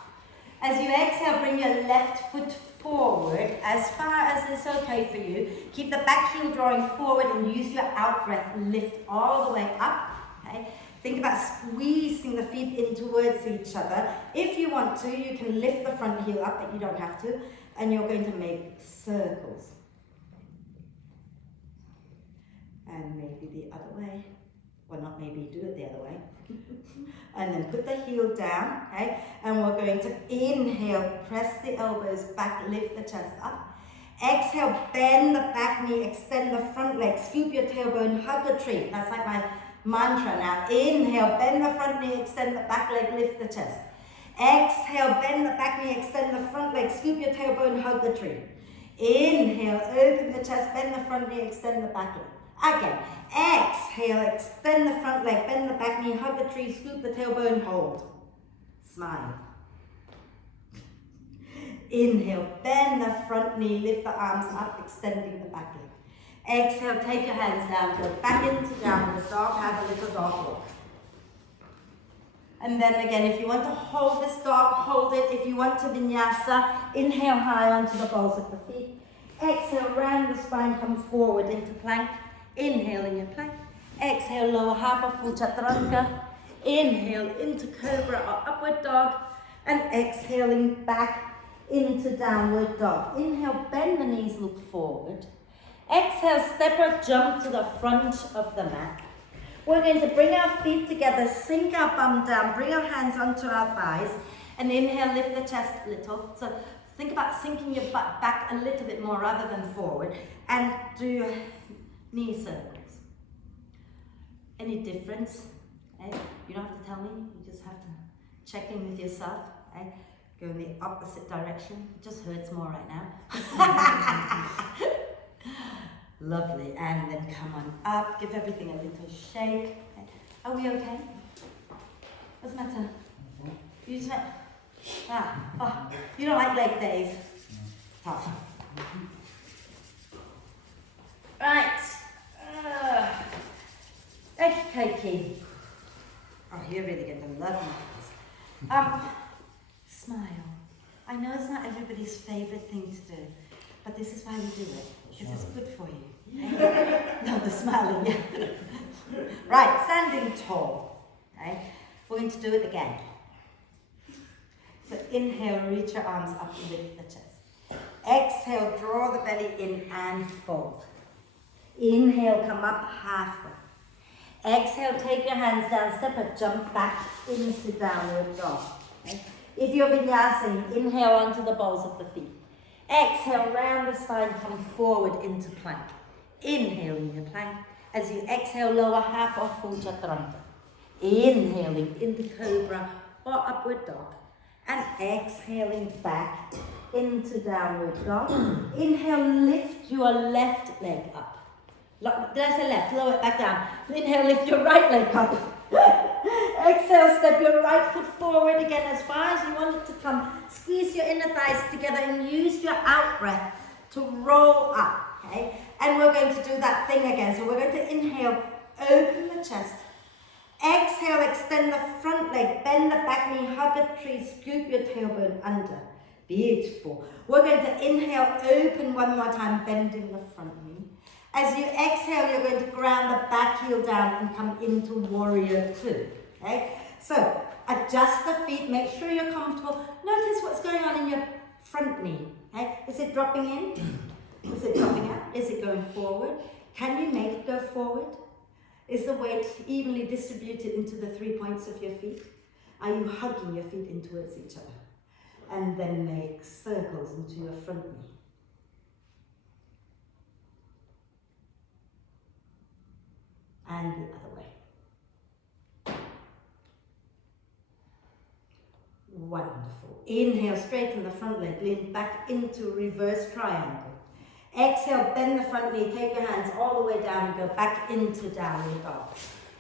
As you exhale, bring your left foot forward as far as it's okay for you. Keep the back heel drawing forward and use your out breath. Lift all the way up. Okay? Think about squeezing the feet in towards each other. If you want to, you can lift the front heel up, but you don't have to. And you're going to make circles. And maybe the other way. Well, not maybe, do it the other way. And then put the heel down, okay? And we're going to inhale, press the elbows back, lift the chest up. Exhale, bend the back knee, extend the front leg, scoop your tailbone, hug the tree. That's like my mantra now. Inhale, bend the front knee, extend the back leg, lift the chest. Exhale, bend the back knee, extend the front leg, scoop your tailbone, hug the tree. Inhale, open the chest, bend the front knee, extend the back leg. Again, exhale, extend the front leg, bend the back knee, hug the tree, scoop the tailbone, hold. Smile. Inhale, bend the front knee, lift the arms up, extending the back leg. Exhale, take your hands down, go back into downward dog, have a little dog walk. And then again, if you want to hold this dog, hold it. If you want to vinyasa, inhale high onto the balls of the feet. Exhale, round the spine, come forward into plank. Inhale in your plank. Exhale, lower half of full chaturanga. Inhale into cobra or upward dog. And exhaling back into downward dog. Inhale, bend the knees, look forward. Exhale, step or jump to the front of the mat. We're going to bring our feet together, sink our bum down, bring our hands onto our thighs. And inhale, lift the chest a little. So think about sinking your butt back a little bit more rather than forward. And do your knee circles. Any difference? Okay? You don't have to tell me, you just have to check in with yourself. Okay? Go in the opposite direction. It just hurts more right now. Lovely. And then come on up, give everything a little shake. Okay? Are we okay? What's the matter? You just you don't like leg days? Tough. Right. Okay. Oh, you're really going to love this. Smile. I know it's not everybody's favourite thing to do, but this is why we do it. Because it's good for you. Okay? No, the smiling, yeah. Right, standing tall. Okay? We're going to do it again. So inhale, reach your arms up, lift the chest. Exhale, draw the belly in and fold. Inhale, come up halfway. Exhale, take your hands down, step or jump back into downward dog. Okay? If you're vinyasa, inhale onto the balls of the feet. Exhale, round the spine, come forward into plank. Inhale in your plank. As you exhale, lower half of full chaturanga. Inhaling into cobra or upward dog. And exhaling back into downward dog. Inhale, lift your left leg up. Did I say left? Lower it back down. Inhale, lift your right leg up. Exhale, step your right foot forward again as far as you want it to come. Squeeze your inner thighs together and use your out breath to roll up. Okay? And we're going to do that thing again. So we're going to inhale, open the chest. Exhale, extend the front leg, bend the back knee, hug a tree, scoop your tailbone under. Beautiful. We're going to inhale, open one more time, bending the front knee. As you exhale, you're going to ground the back heel down and come into warrior two. Okay? So, adjust the feet, make sure you're comfortable. Notice what's going on in your front knee. Okay? Is it dropping in? Is it dropping out? Is it going forward? Can you make it go forward? Is the weight evenly distributed into the 3 points of your feet? Are you hugging your feet in towards each other? And then make circles into your front knee. And the other way. Wonderful. Inhale, straighten the front leg, lean back into reverse triangle. Exhale, bend the front knee, take your hands all the way down and go back into downward dog.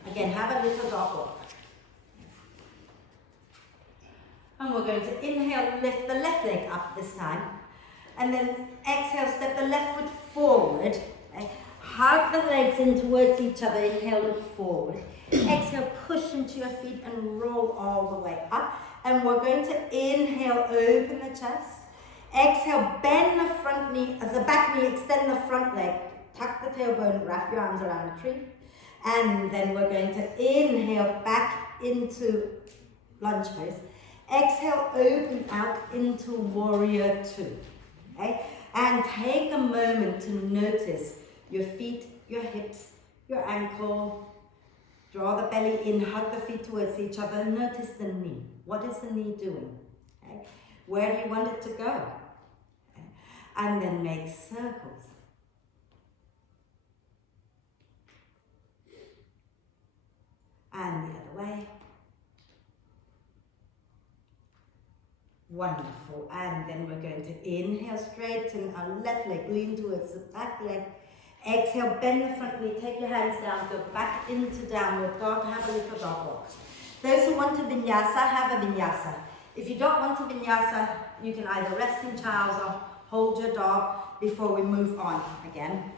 Again, have a little dog walk. And we're going to inhale, lift the left leg up this time. And then exhale, step the left foot forward. Okay. Hug the legs in towards each other. Inhale, look forward. Exhale, push into your feet and roll all the way up. And we're going to inhale, open the chest. Exhale, bend the front knee, the back knee, extend the front leg. Tuck the tailbone, wrap your arms around the tree. And then we're going to inhale back into lunge pose. Exhale, open out into warrior two. Okay? And take a moment to notice your feet, your hips, your ankle. Draw the belly in, hug the feet towards each other. Notice the knee. What is the knee doing? Okay? Where do you want it to go? Okay? And then make circles. And the other way. Wonderful. And then we're going to inhale, straighten our left leg, lean towards the back leg. Exhale, bend the front knee, take your hands down, go back into downward dog, have a little dog walk. Those who want to vinyasa, have a vinyasa. If you don't want to vinyasa, you can either rest in child's or hold your dog before we move on again.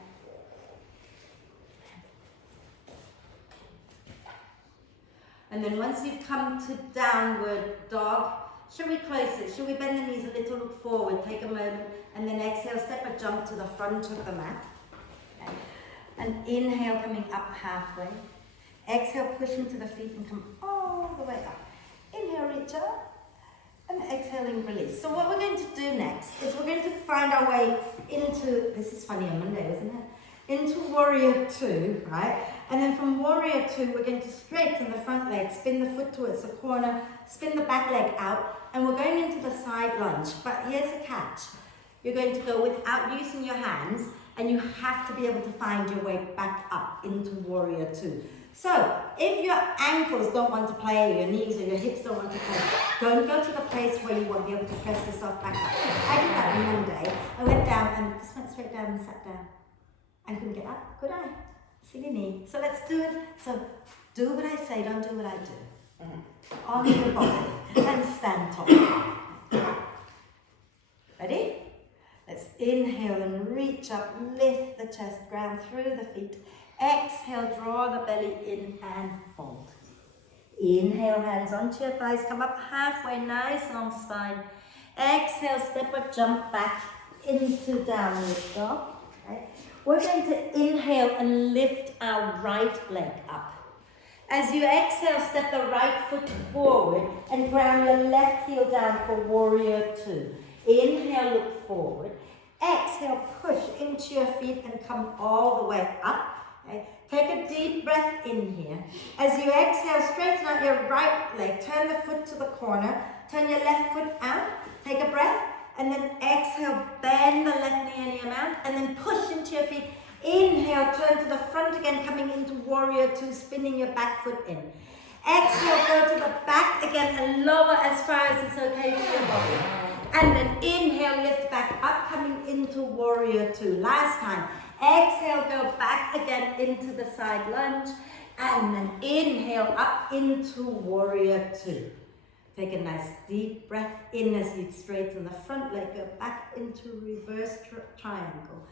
And then once you've come to downward dog, shall we close it? Shall we bend the knees a little, look forward, take a moment, and then exhale, step a jump to the front of the mat. Okay. And inhale, coming up halfway. Exhale, push into the feet and come all the way up. Inhale, reach up. And exhaling, release. So what we're going to do next is we're going to find our way into, this is funny on Monday, isn't it? Into warrior two, right? And then from warrior two, we're going to straighten the front leg, spin the foot towards the corner, spin the back leg out, and we're going into the side lunge. But here's a catch. You're going to go without using your hands, and you have to be able to find your way back up into warrior two. So, if your ankles don't want to play, or your knees or your hips don't want to play, don't go to the place where you won't be able to press yourself back up. I did that on Monday. I went down and just went straight down and sat down. And couldn't get up, could I? Silly me. So let's do it. So, do what I say, don't do what I do. On your body and stand tall. Ready? Let's inhale and reach up, lift the chest, ground through the feet. Exhale, draw the belly in and fold. Inhale, hands onto your thighs, come up halfway, nice long spine. Exhale, step or jump back into downward dog. Okay. We're going to inhale and lift our right leg up. As you exhale, step the right foot forward and ground your left heel down for warrior two. Inhale, look forward. Exhale, push into your feet and come all the way up. Okay. Take a deep breath in here. As you exhale, straighten out your right leg. Turn the foot to the corner. Turn your left foot out. Take a breath. And then exhale, bend the left knee any amount. And then push into your feet. Inhale, turn to the front again, coming into warrior two, spinning your back foot in. Exhale, go to the back again and lower as far as it's okay for your body. And then inhale, lift back up, coming into warrior two. Last time. Exhale, go back again into the side lunge. And then inhale up into warrior two. Take a nice deep breath in as you straighten the front leg. Go back into reverse triangle.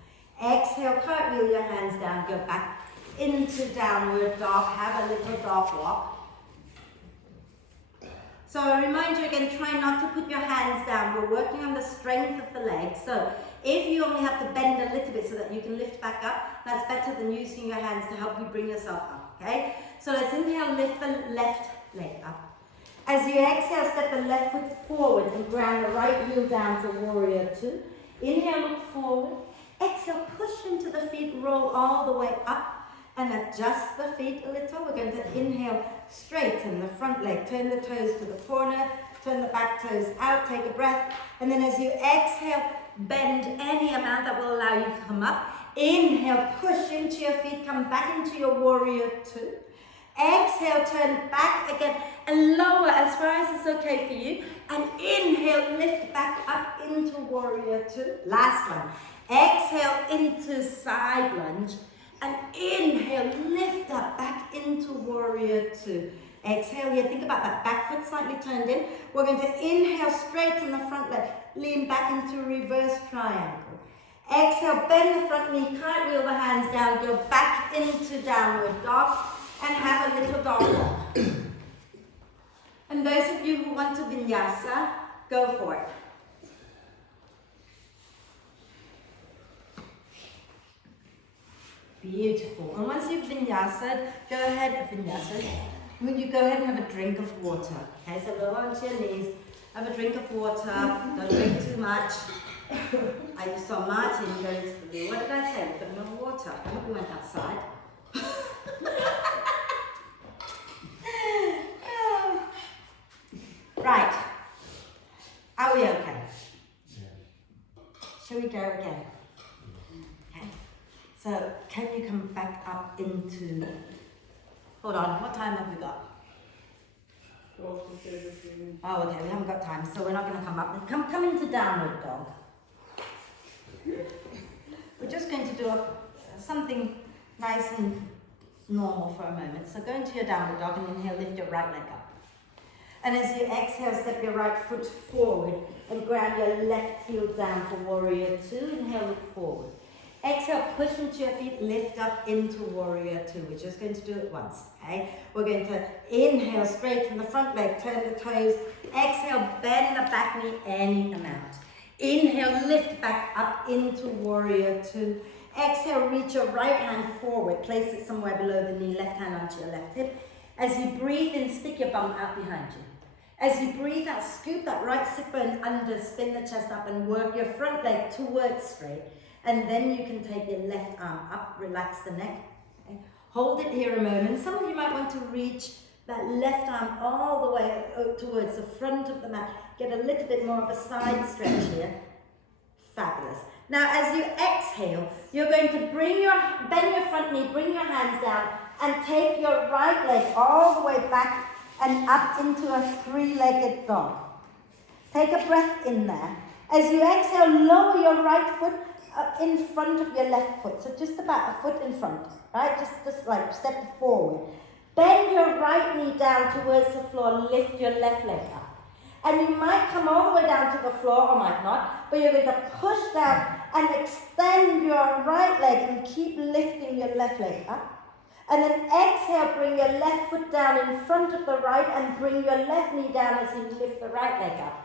Exhale, cartwheel your hands down. Go back into downward dog. Have a little dog walk. So I remind you again, try not to put your hands down. We're working on the strength of the legs. So if you only have to bend a little bit so that you can lift back up, that's better than using your hands to help you bring yourself up, okay? So let's inhale, lift the left leg up. As you exhale, step the left foot forward and ground the right heel down for warrior two. Inhale, look forward. Exhale, push into the feet, roll all the way up and adjust the feet a little. We're going to inhale, straighten the front leg, turn the toes to the corner, turn the back toes out, take a breath. And then as you exhale, bend any amount that will allow you to come up. Inhale, push into your feet, come back into your warrior two. Exhale, turn back again and lower as far as it's okay for you. And inhale, lift back up into warrior two. Last one. Exhale into side lunge. And inhale, lift up back into warrior two. Exhale here, think about that back foot slightly turned in. We're going to inhale, straighten the front leg, lean back into reverse triangle. Exhale, bend the front knee, cartwheel the hands down, go back into downward dog, and have a little dog walk. And those of you who want to vinyasa, go for it. Beautiful. And once you've vinyasad, go ahead and vinyasa. When you go ahead and have a drink of water. Okay, so go onto your knees, have a drink of water, don't drink too much. I just saw Martin go to the loo. What did I say? Put no water. I hope you went outside. Right. Are we okay? Shall we go again? Okay. So, can you come back up into... Hold on, what time have we got? Oh, okay, we haven't got time, so we're not going to come up. Come into downward dog. We're just going to do something nice and normal for a moment. So go into your downward dog and inhale, lift your right leg up. And as you exhale, step your right foot forward and grab your left heel down for warrior two. Inhale, look forward. Exhale, push into your feet, lift up into warrior two. We're just going to do it once, okay? We're going to inhale, straighten the front leg, turn the toes. Exhale, bend the back knee any amount. Inhale, lift back up into warrior two. Exhale, reach your right hand forward, place it somewhere below the knee, left hand onto your left hip. As you breathe in, stick your bum out behind you. As you breathe out, scoop that right sit bone under, spin the chest up and work your front leg towards straight. And then you can take your left arm up, relax the neck. Okay? Hold it here a moment. Some of you might want to reach that left arm all the way towards the front of the mat. Get a little bit more of a side stretch here. Fabulous. Now as you exhale, you're going to bend your front knee, bring your hands down, and take your right leg all the way back and up into a three-legged dog. Take a breath in there. As you exhale, lower your right foot up in front of your left foot. So just about a foot in front, right? Just like step forward. Bend your right knee down towards the floor, lift your left leg up. And you might come all the way down to the floor or might not, but you're going to push down and extend your right leg and keep lifting your left leg up. And then exhale, bring your left foot down in front of the right and bring your left knee down as you lift the right leg up.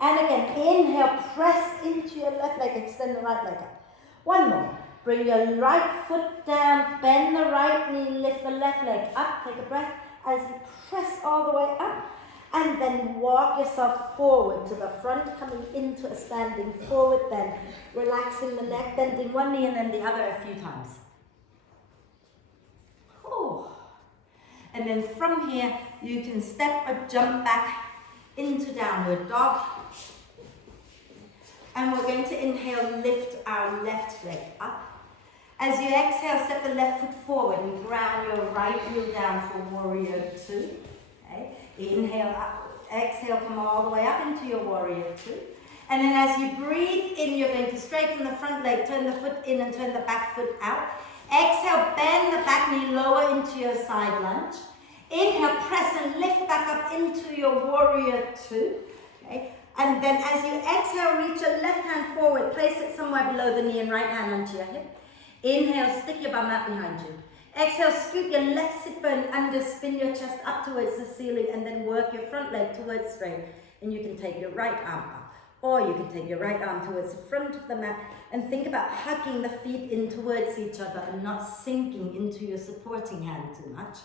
And again, inhale, press into your left leg, extend the right leg up. One more. Bring your right foot down, bend the right knee, lift the left leg up. Take a breath as you press all the way up. And then walk yourself forward to the front, coming into a standing forward bend. Relaxing the neck, bending one knee and then the other a few times. Ooh. And then from here, you can step or jump back into downward dog. And we're going to inhale, lift our left leg up. As you exhale, step the left foot forward and ground your right heel down for warrior two. Okay. Inhale up, exhale, come all the way up into your warrior two. And then as you breathe in, you're going to straighten the front leg, turn the foot in and turn the back foot out. Exhale, bend the back knee lower into your side lunge. Inhale, press and lift back up into your warrior two. Okay. And then as you exhale, reach your left hand forward, place it somewhere below the knee and right hand onto your hip. Inhale, stick your bum out behind you. Exhale, scoop your left sit bone under, spin your chest up towards the ceiling and then work your front leg towards straight. And you can take your right arm up. Or you can take your right arm towards the front of the mat and think about hugging the feet in towards each other and not sinking into your supporting hand too much.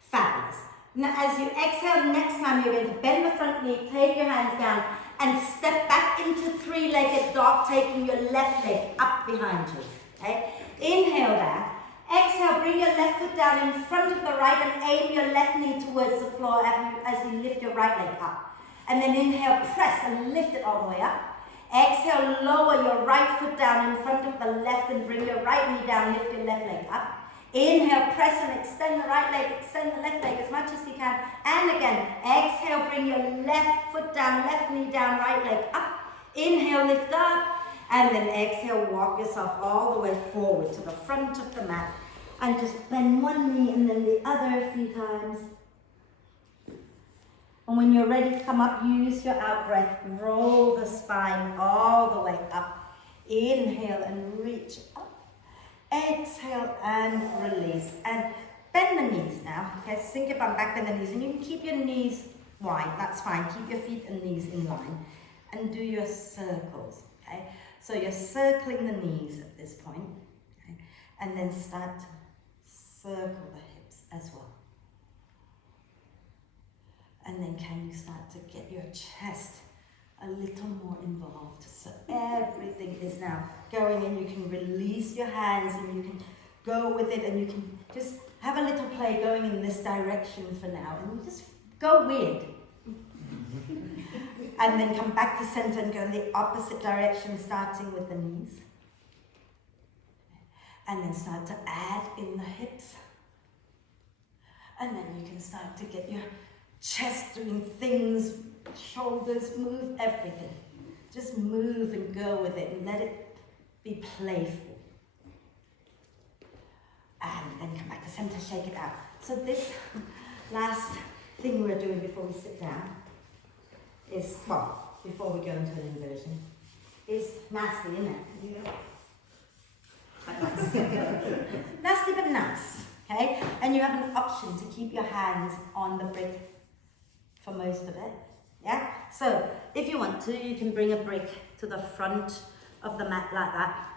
Fabulous. Now as you exhale, next time you're going to bend the front knee, take your hands down and step back into three-legged dog, taking your left leg up behind you. Okay? Inhale that. Exhale, bring your left foot down in front of the right and aim your left knee towards the floor as you lift your right leg up. And then inhale, press and lift it all the way up. Exhale, lower your right foot down in front of the left and bring your right knee down, lift your left leg up. Inhale, press and extend the right leg, extend the left leg as much as you can. And again, exhale, bring your left foot down, left knee down, right leg up. Inhale, lift up. And then exhale, walk yourself all the way forward to the front of the mat. And just bend one knee and then the other a few times. And when you're ready to come up, use your out breath. Roll the spine all the way up. Inhale and reach up. Exhale and release. And bend the knees now. Okay, sink your bum back, bend the knees. And you can keep your knees wide, that's fine. Keep your feet and knees in line. And do your circles, okay? So you're circling the knees at this point. Okay? And then start to circle the hips as well. And then can you start to get your chest a little more involved? So everything is now going in. You can release your hands and you can go with it and you can just have a little play going in this direction for now. And you just go weird. And then come back to center and go in the opposite direction, starting with the knees. And then start to add in the hips. And then you can start to get your chest doing things, shoulders, move everything. Just move and go with it and let it be playful. And then come back to center, shake it out. So this last thing we're doing before we sit down is, well, before we go into an inversion, is nasty, isn't it? Yeah. Nice. Nasty but nice, okay? And you have an option to keep your hands on the brick for most of it, yeah? So, if you want to, you can bring a brick to the front of the mat like that,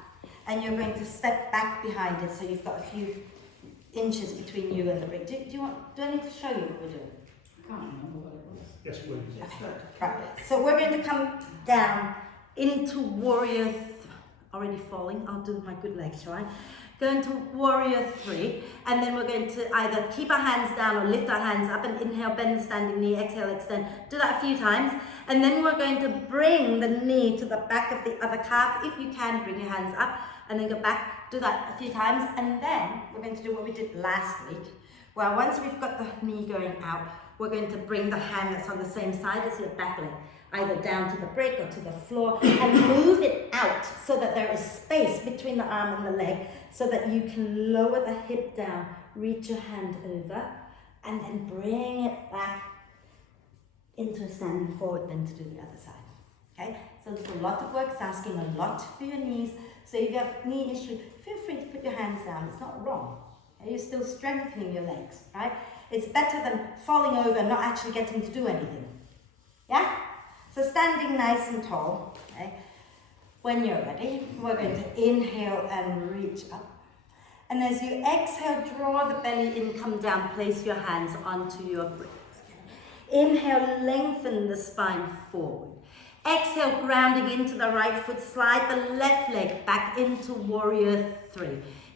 and you're going to step back behind it so you've got a few inches between you and the brick. Do I need to show you what we're doing? I can't remember what it was. Yes, please. Right. So we're going to come down into warrior, already falling, I'll do my good leg, shall I? Go into warrior 3, and then we're going to either keep our hands down or lift our hands up and inhale, bend the standing knee, exhale, extend. Do that a few times, and then we're going to bring the knee to the back of the other calf. If you can, bring your hands up, and then go back, do that a few times, and then we're going to do what we did last week. Well, once we've got the knee going out, we're going to bring the hand that's on the same side as your back leg, either down to the brick or to the floor, and move it out so that there is space between the arm and the leg so that you can lower the hip down, reach your hand over, and then bring it back into a standing forward, then to do the other side. Okay? So there's a lot of work, it's asking a lot for your knees. So if you have knee issue, feel free to put your hands down, it's not wrong. You're still strengthening your legs, right? It's better than falling over and not actually getting to do anything. Yeah? So standing nice and tall, okay? When you're ready, we're going to inhale and reach up. And as you exhale, draw the belly in, come down, place your hands onto your bricks. Inhale, lengthen the spine forward. Exhale, grounding into the right foot, slide the left leg back into warrior 3.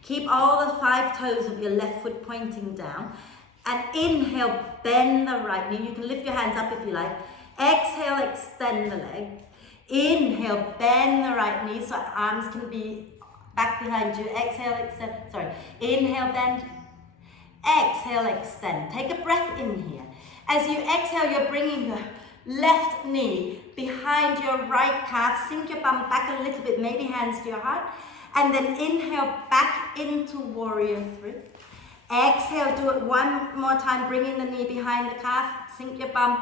Keep all the 5 toes of your left foot pointing down. And inhale, bend the right knee. You can lift your hands up if you like. Exhale, extend the leg. Inhale, bend the right knee so arms can be back behind you. Exhale, extend. Sorry. Inhale, bend. Exhale, extend. Take a breath in here. As you exhale, you're bringing your left knee behind your right calf. Sink your bum back a little bit, maybe hands to your heart. And then inhale back into warrior 3. Exhale, do it one more time, bringing the knee behind the calf. Sink your bum.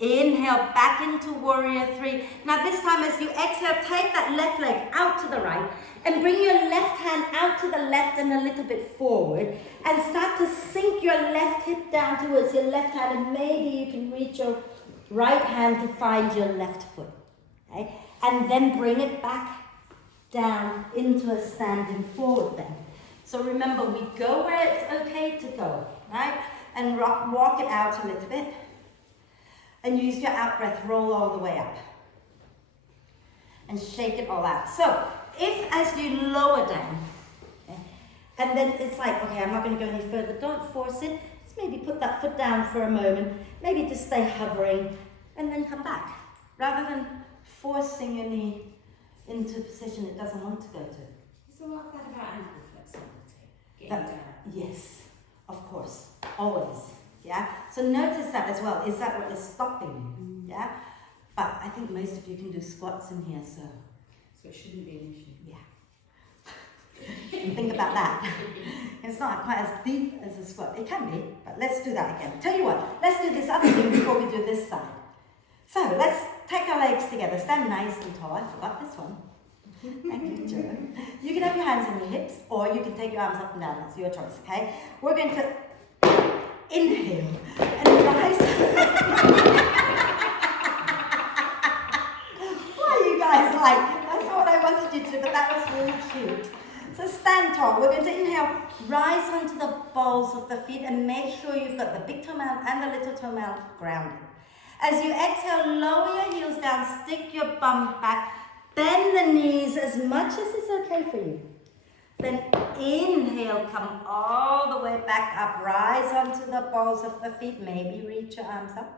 Inhale, back into warrior 3. Now this time as you exhale, take that left leg out to the right and bring your left hand out to the left and a little bit forward and start to sink your left hip down towards your left hand, and maybe you can reach your right hand to find your left foot. Okay? And then bring it back down into a standing forward bend. So remember, we go where it's okay to go, right? And walk it out a little bit. And use your out breath, roll all the way up. And shake it all out. So, if as you lower down, okay, and then it's like, okay, I'm not going to go any further, don't force it. Just maybe put that foot down for a moment. Maybe just stay hovering, and then come back. Rather than forcing your knee into a position it doesn't want to go to. So what that about ankle flexibility? Getting down. Yes, of course, always. Yeah. So notice that as well. Is that what is stopping you? Yeah. But I think most of you can do squats in here, so So it shouldn't be an issue. yeah. And think about that. It's not quite as deep as a squat. It can be, but let's do that again. Tell you what, let's do this other thing before we do this side. So let's take our legs together. Stand nice and tall. I forgot this one. Thank you, Joe. You can have your hands on your hips, or you can take your arms up and down. It's your choice, okay? We're going to inhale and rise. What are you guys like? That's not what I wanted you to do, but that was really cute. So stand tall. We're going to inhale, rise onto the balls of the feet, and make sure you've got the big toe mount and the little toe mount grounded. As you exhale, lower your heels down, stick your bum back, bend the knees as much as is okay for you. Then inhale, come all the way back up, rise onto the balls of the feet, maybe reach your arms up.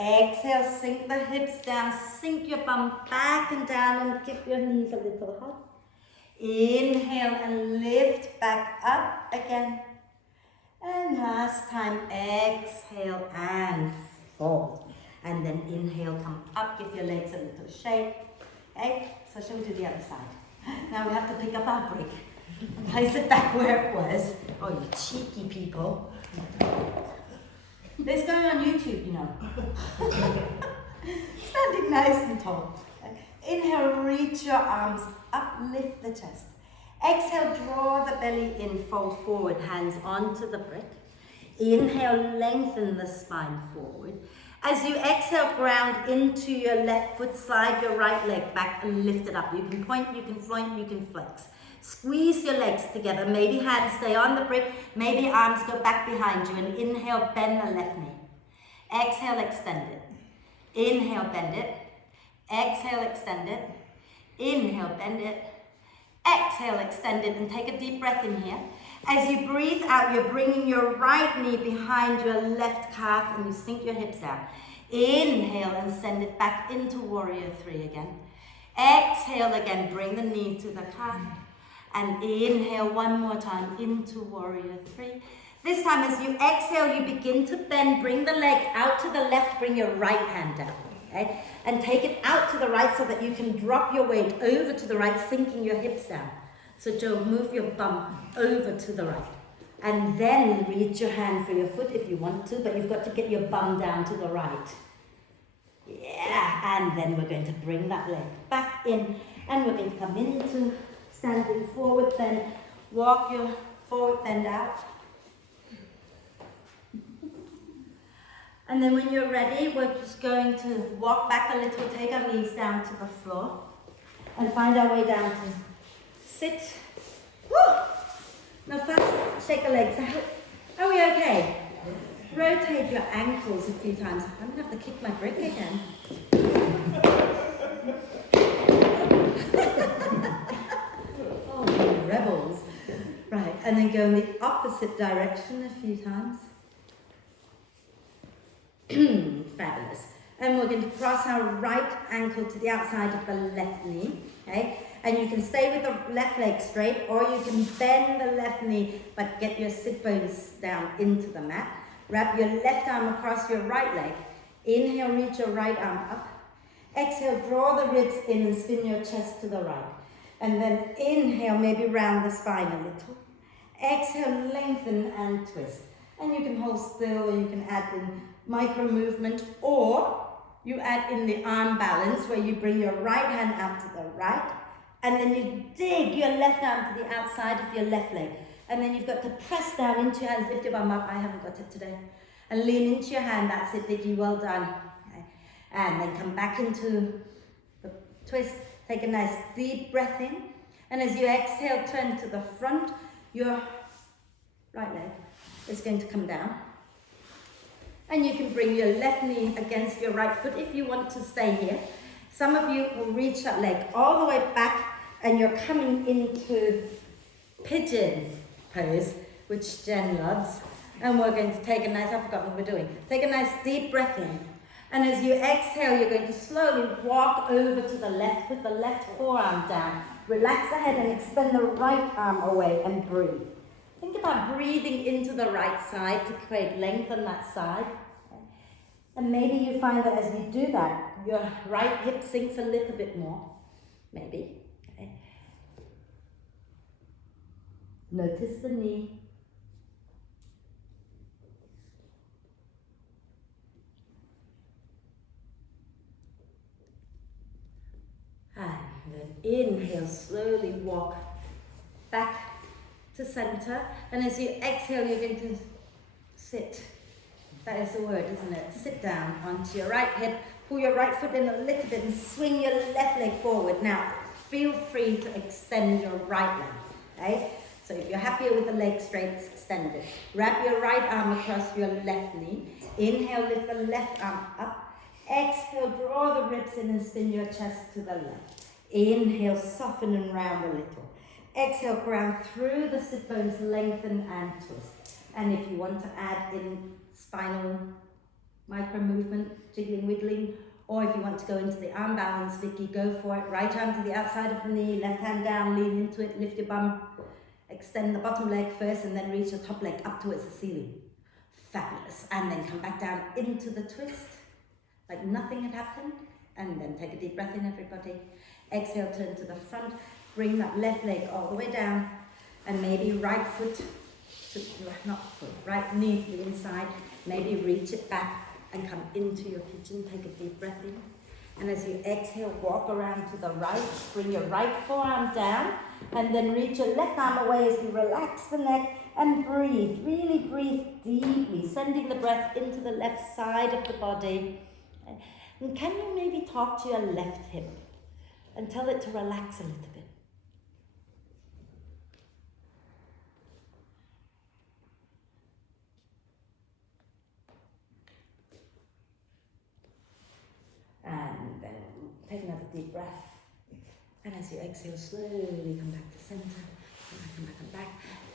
Exhale, sink the hips down, sink your bum back and down and give your knees a little hug. Inhale and lift back up again. And last time, exhale and fold. And then inhale, come up, give your legs a little shake. Okay, so shall we do the other side? Now we have to pick up our brick and place it back where it was. Oh, you cheeky people. This going on YouTube, you know. Standing nice and tall. Inhale, reach your arms up, lift the chest. Exhale, draw the belly in, fold forward, hands onto the brick. Inhale, lengthen the spine forward. As you exhale, ground into your left foot, slide your right leg back and lift it up. You can point, you can point, you can flex. Squeeze your legs together. Maybe hands stay on the brick, maybe arms go back behind you. And inhale, bend the left knee. Exhale, extend it. Inhale, bend it. Exhale, extend it. Inhale, bend it. Exhale, extend it, and take a deep breath in here. As you breathe out, you're bringing your right knee behind your left calf and you sink your hips down. Inhale and send it back into Warrior 3 again. Exhale again, bring the knee to the calf. And inhale one more time into Warrior 3. This time as you exhale, you begin to bend, bring the leg out to the left, bring your right hand down. Okay? And take it out to the right so that you can drop your weight over to the right, sinking your hips down. So Joe, move your bum over to the right. And then reach your hand for your foot if you want to, but you've got to get your bum down to the right. Yeah, and then we're going to bring that leg back in, and we're going to come into standing forward bend. Walk your forward bend out. And then when you're ready, we're just going to walk back a little, take our knees down to the floor, and find our way down to sit. Woo! Now first, shake the legs out. Are we okay? Rotate your ankles a few times. I'm going to have to kick my brick again. Oh, you rebels. Right, and then go in the opposite direction a few times. Fabulous. And we're going to cross our right ankle to the outside of the left knee. Okay? And you can stay with the left leg straight, or you can bend the left knee but get your sit bones down into the mat. Wrap your left arm across your right leg. Inhale, reach your right arm up. Exhale, draw the ribs in and spin your chest to the right. And then inhale, maybe round the spine a little. Exhale, lengthen and twist. And you can hold still, or you can add in micro movement, or you add in the arm balance where you bring your right hand out to the right, and then you dig your left arm to the outside of your left leg. And then you've got to press down into your hands, lift your bum up, I haven't got it today. And lean into your hand, that's it, Vicky, well done. Okay. And then come back into the twist, take a nice deep breath in. And as you exhale, turn to the front, your right leg is going to come down. And you can bring your left knee against your right foot if you want to stay here. Some of you will reach that leg all the way back and you're coming into pigeon pose, which Jen loves. And we're going to take a nice, I've forgotten what we're doing. Take a nice deep breath in. And as you exhale, you're going to slowly walk over to the left with the left forearm down. Relax the head and extend the right arm away and breathe. Think about breathing into the right side to create length on that side. Okay. And maybe you find that as you do that, your right hip sinks a little bit more. Maybe. Okay. Notice the knee. And then inhale, slowly walk back to center. And as you exhale, you're going to sit. That is the word, isn't it? Sit down onto your right hip, pull your right foot in a little bit and swing your left leg forward. Now, feel free to extend your right leg, okay? So if you're happier with the leg straight, extend it. Wrap your right arm across your left knee. Inhale, lift the left arm up. Exhale, draw the ribs in and spin your chest to the left. Inhale, soften and round a little. Exhale, ground through the sit bones, lengthen and twist. And if you want to add in spinal micro movement, jiggling, wiggling, or if you want to go into the arm balance, Vicky, go for it. Right arm to the outside of the knee, left hand down, lean into it, lift your bum. Extend the bottom leg first and then reach the top leg up towards the ceiling. Fabulous. And then come back down into the twist, like nothing had happened. And then take a deep breath in, everybody. Exhale, turn to the front. Bring that left leg all the way down. And maybe right foot, right knee to the inside. Maybe reach it back and come into your pigeon. Take a deep breath in. And as you exhale, walk around to the right. Bring your right forearm down. And then reach your left arm away as you relax the neck and breathe. Really breathe deeply, sending the breath into the left side of the body. And can you maybe talk to your left hip and tell it to relax a little bit? And then take another deep breath. And as you exhale, slowly come back to center. Come back and back.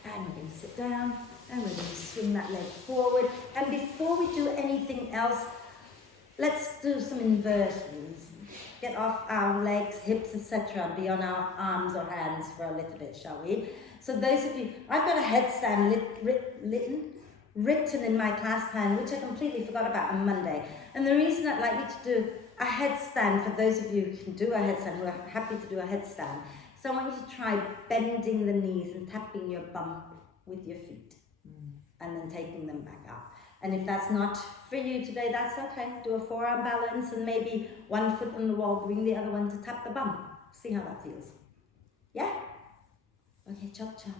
And we're going to sit down. And we're going to swing that leg forward. And before we do anything else, let's do some inversions. Get off our legs, hips, etc. and be on our arms or hands for a little bit, shall we? So those of you, I've got a headstand written in my class plan, which I completely forgot about on Monday. And the reason I'd like you to do a headstand, for those of you who can do a headstand, who are happy to do a headstand, so I want you to try bending the knees and tapping your bum with your feet. And then taking them back up. And if that's not for you today, that's okay. Do a forearm balance and maybe one foot on the wall, bring the other one to tap the bum. See how that feels. Yeah? Okay, chop chop.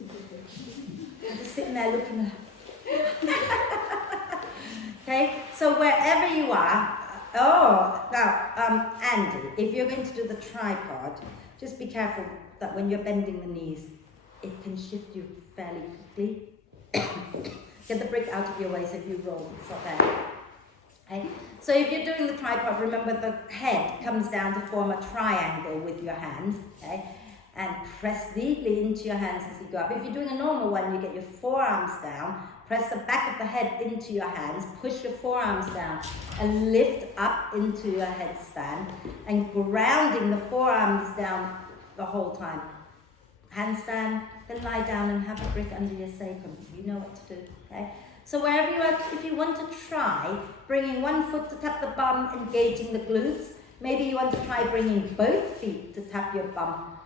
I'm just sitting there looking at okay, so wherever you are, now, Andy, if you're going to do the tripod, just be careful that when you're bending the knees, it can shift you fairly quickly. Get the brick out of your way so if you roll, it's not there. Okay? So if you're doing the tripod, remember the head comes down to form a triangle with your hands, okay? And press deeply into your hands as you go up. If you're doing a normal one, you get your forearms down, press the back of the head into your hands, push your forearms down, and lift up into your headstand, and grounding the forearms down the whole time. Handstand, then lie down and have a brick under your sacrum. You know what to do, okay? So wherever you are, if you want to try bringing one foot to tap the bum, engaging the glutes, maybe you want to try bringing both feet to tap your bum,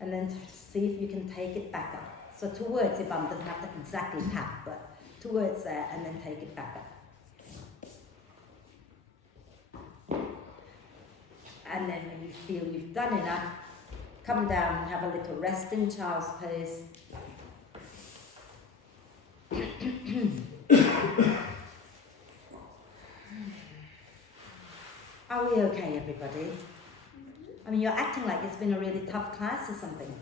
and then to see if you can take it back up. So towards your bum, doesn't have to exactly tap, but towards there, and then take it back up. And then when you feel you've done enough, come down and have a little rest in child's pose. Are we okay, everybody? I mean, you're acting like it's been a really tough class or something.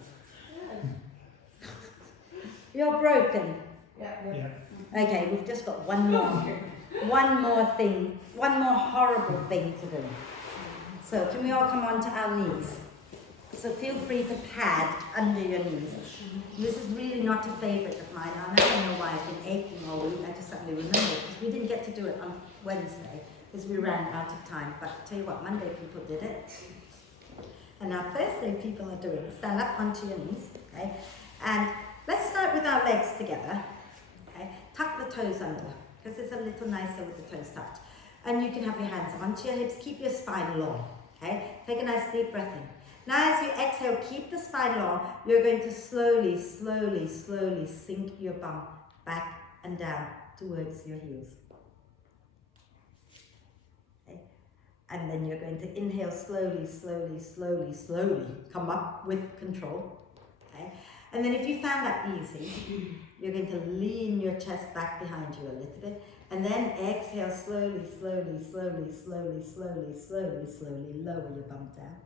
You're broken. Yeah. Okay, we've just got one more thing, one more horrible thing to do. So can we all come onto our knees? So feel free to pad under your knees. This is really not a favourite of mine. I don't know why I've been aching all week. I just suddenly remembered because we didn't get to do it on Wednesday because we ran out of time. But I'll tell you what, Monday people did it. And now Thursday people are doing it. Stand up onto your knees, okay? And start with our legs together. Okay, tuck the toes under because it's a little nicer with the toes tucked. And you can have your hands onto your hips, keep your spine long. Okay, take a nice deep breath in. Now as you exhale, keep the spine long. You're going to slowly, slowly, slowly sink your bum back and down towards your heels. Okay. And then you're going to inhale slowly, slowly, slowly, slowly. Come up with control. Okay. And then if you found that easy, you're going to lean your chest back behind you a little bit. And then exhale slowly, slowly, slowly, slowly, slowly, slowly, slowly, lower your bum down.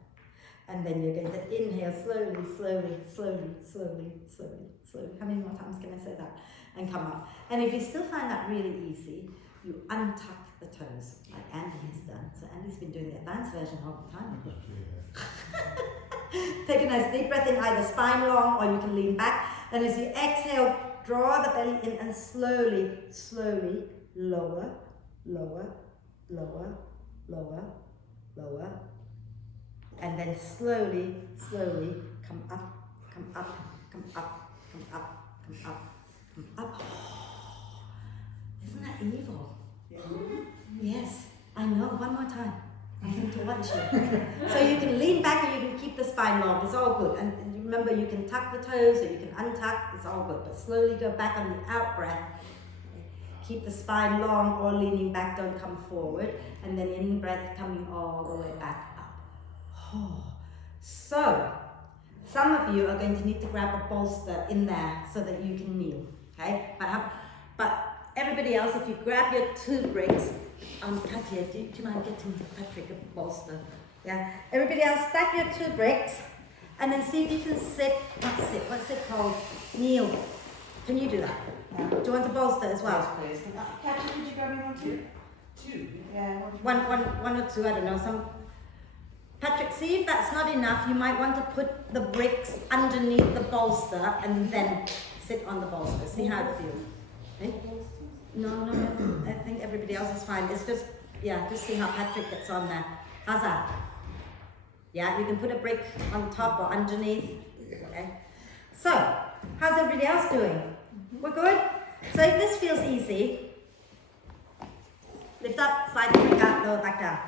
And then you're going to inhale slowly, slowly, slowly, slowly, slowly, slowly. How many more times can I say that? And come up. And if you still find that really easy, you untuck the toes, like Andy has done. So Andy's been doing the advanced version all the time. Take a nice deep breath in, either spine long or you can lean back. And as you exhale, draw the belly in and slowly, slowly lower, lower, lower, lower, lower. And then slowly, slowly come up, come up, come up, come up, come up, come up. Isn't that evil? Yeah. Yes, I know. One more time. I need to watch you. So you can lean back and you can keep the spine long. It's all good. And remember, you can tuck the toes or you can untuck. It's all good. But slowly go back on the out breath. Keep the spine long or leaning back. Don't come forward. And then in breath coming all the way back up. So, some of you are going to need to grab a bolster in there so that you can kneel. Okay? But everybody else, if you grab your 2 bricks, Katya, do you mind getting Patrick a bolster? Yeah. Everybody else, stack your 2 bricks and then see if you can sit. What's it called? Kneel. Can you do that? Yeah. Do you want a bolster as well? Yes, please. Katya, could you grab me one too? 2? Yeah. One or 2, I don't know. Patrick, see if that's not enough. You might want to put the bricks underneath the bolster and then sit on the bolster. See how it feels. Eh? No, I think everybody else is fine. It's just see how Patrick gets on there. How's that? Yeah, you can put a brick on top or underneath. Okay. So, how's everybody else doing? We're good? So if this feels easy, lift up, slide the brick out, lower back down.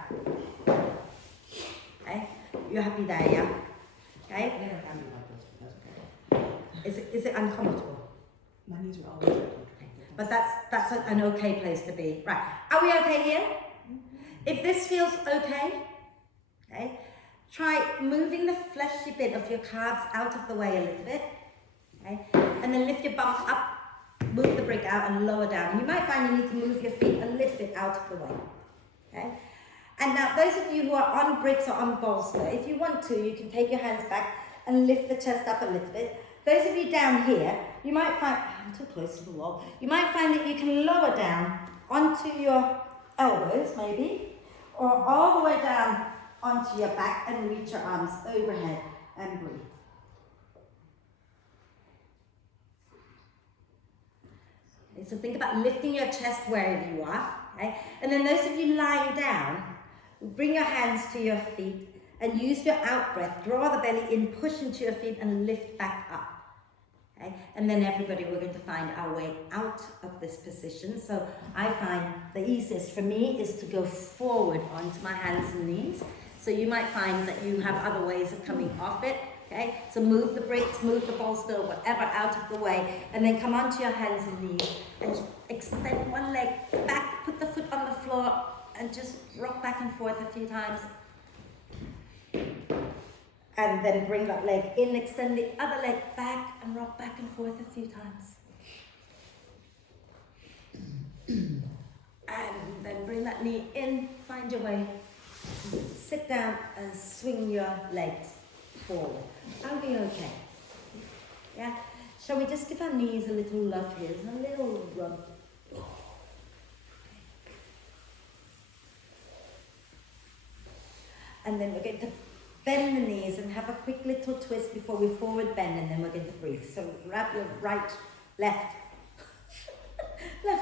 Okay? You're happy there, yeah? Okay? Is it uncomfortable? My knees are always uncomfortable. But that's an okay place to be. Right. Are we okay here? If this feels okay, try moving the fleshy bit of your calves out of the way a little bit. Okay? And then lift your bum up, move the brick out and lower down. You might find you need to move your feet a little bit out of the way. Okay? And now those of you who are on bricks or on bolster, if you want to, you can take your hands back and lift the chest up a little bit. Those of you down here, you might find, I'm too close to the wall, you might find that you can lower down onto your elbows maybe, or all the way down onto your back and reach your arms overhead and breathe. Okay, so think about lifting your chest wherever you are, okay? And then those of you lying down, bring your hands to your feet and use your out breath. Draw the belly in, push into your feet and lift back up. Okay? And then everybody, we're going to find our way out of this position. So I find the easiest for me is to go forward onto my hands and knees. So you might find that you have other ways of coming off it. Okay? So move the bricks, move the bolster, whatever out of the way, and then come onto your hands and knees and extend one leg back, put the foot on the floor and just rock back and forth a few times. And then bring that leg in, extend the other leg back and rock back and forth a few times. And then bring that knee in, find your way. Sit down and swing your legs forward. Are we okay? Yeah? Shall we just give our knees a little love here? A little rub. And then we're going to bend the knees and have a quick little twist before we forward bend, and then we're going to breathe. So wrap your left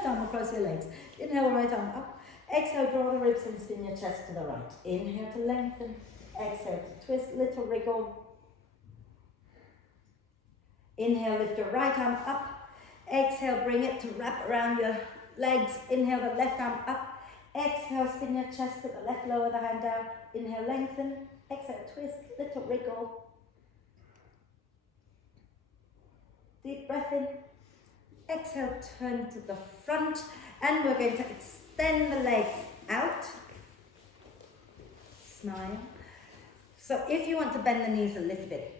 arm across your legs. Inhale, right arm up. Exhale, draw the ribs and spin your chest to the right. Inhale to lengthen. Exhale to twist, little wriggle. Inhale, lift your right arm up. Exhale, bring it to wrap around your legs. Inhale, the left arm up. Exhale, spin your chest to the left, lower the hand down. Inhale, lengthen. Exhale, twist, little wriggle. Deep breath in. Exhale, turn to the front. And we're going to extend the legs out. Smile. So if you want to bend the knees a little bit,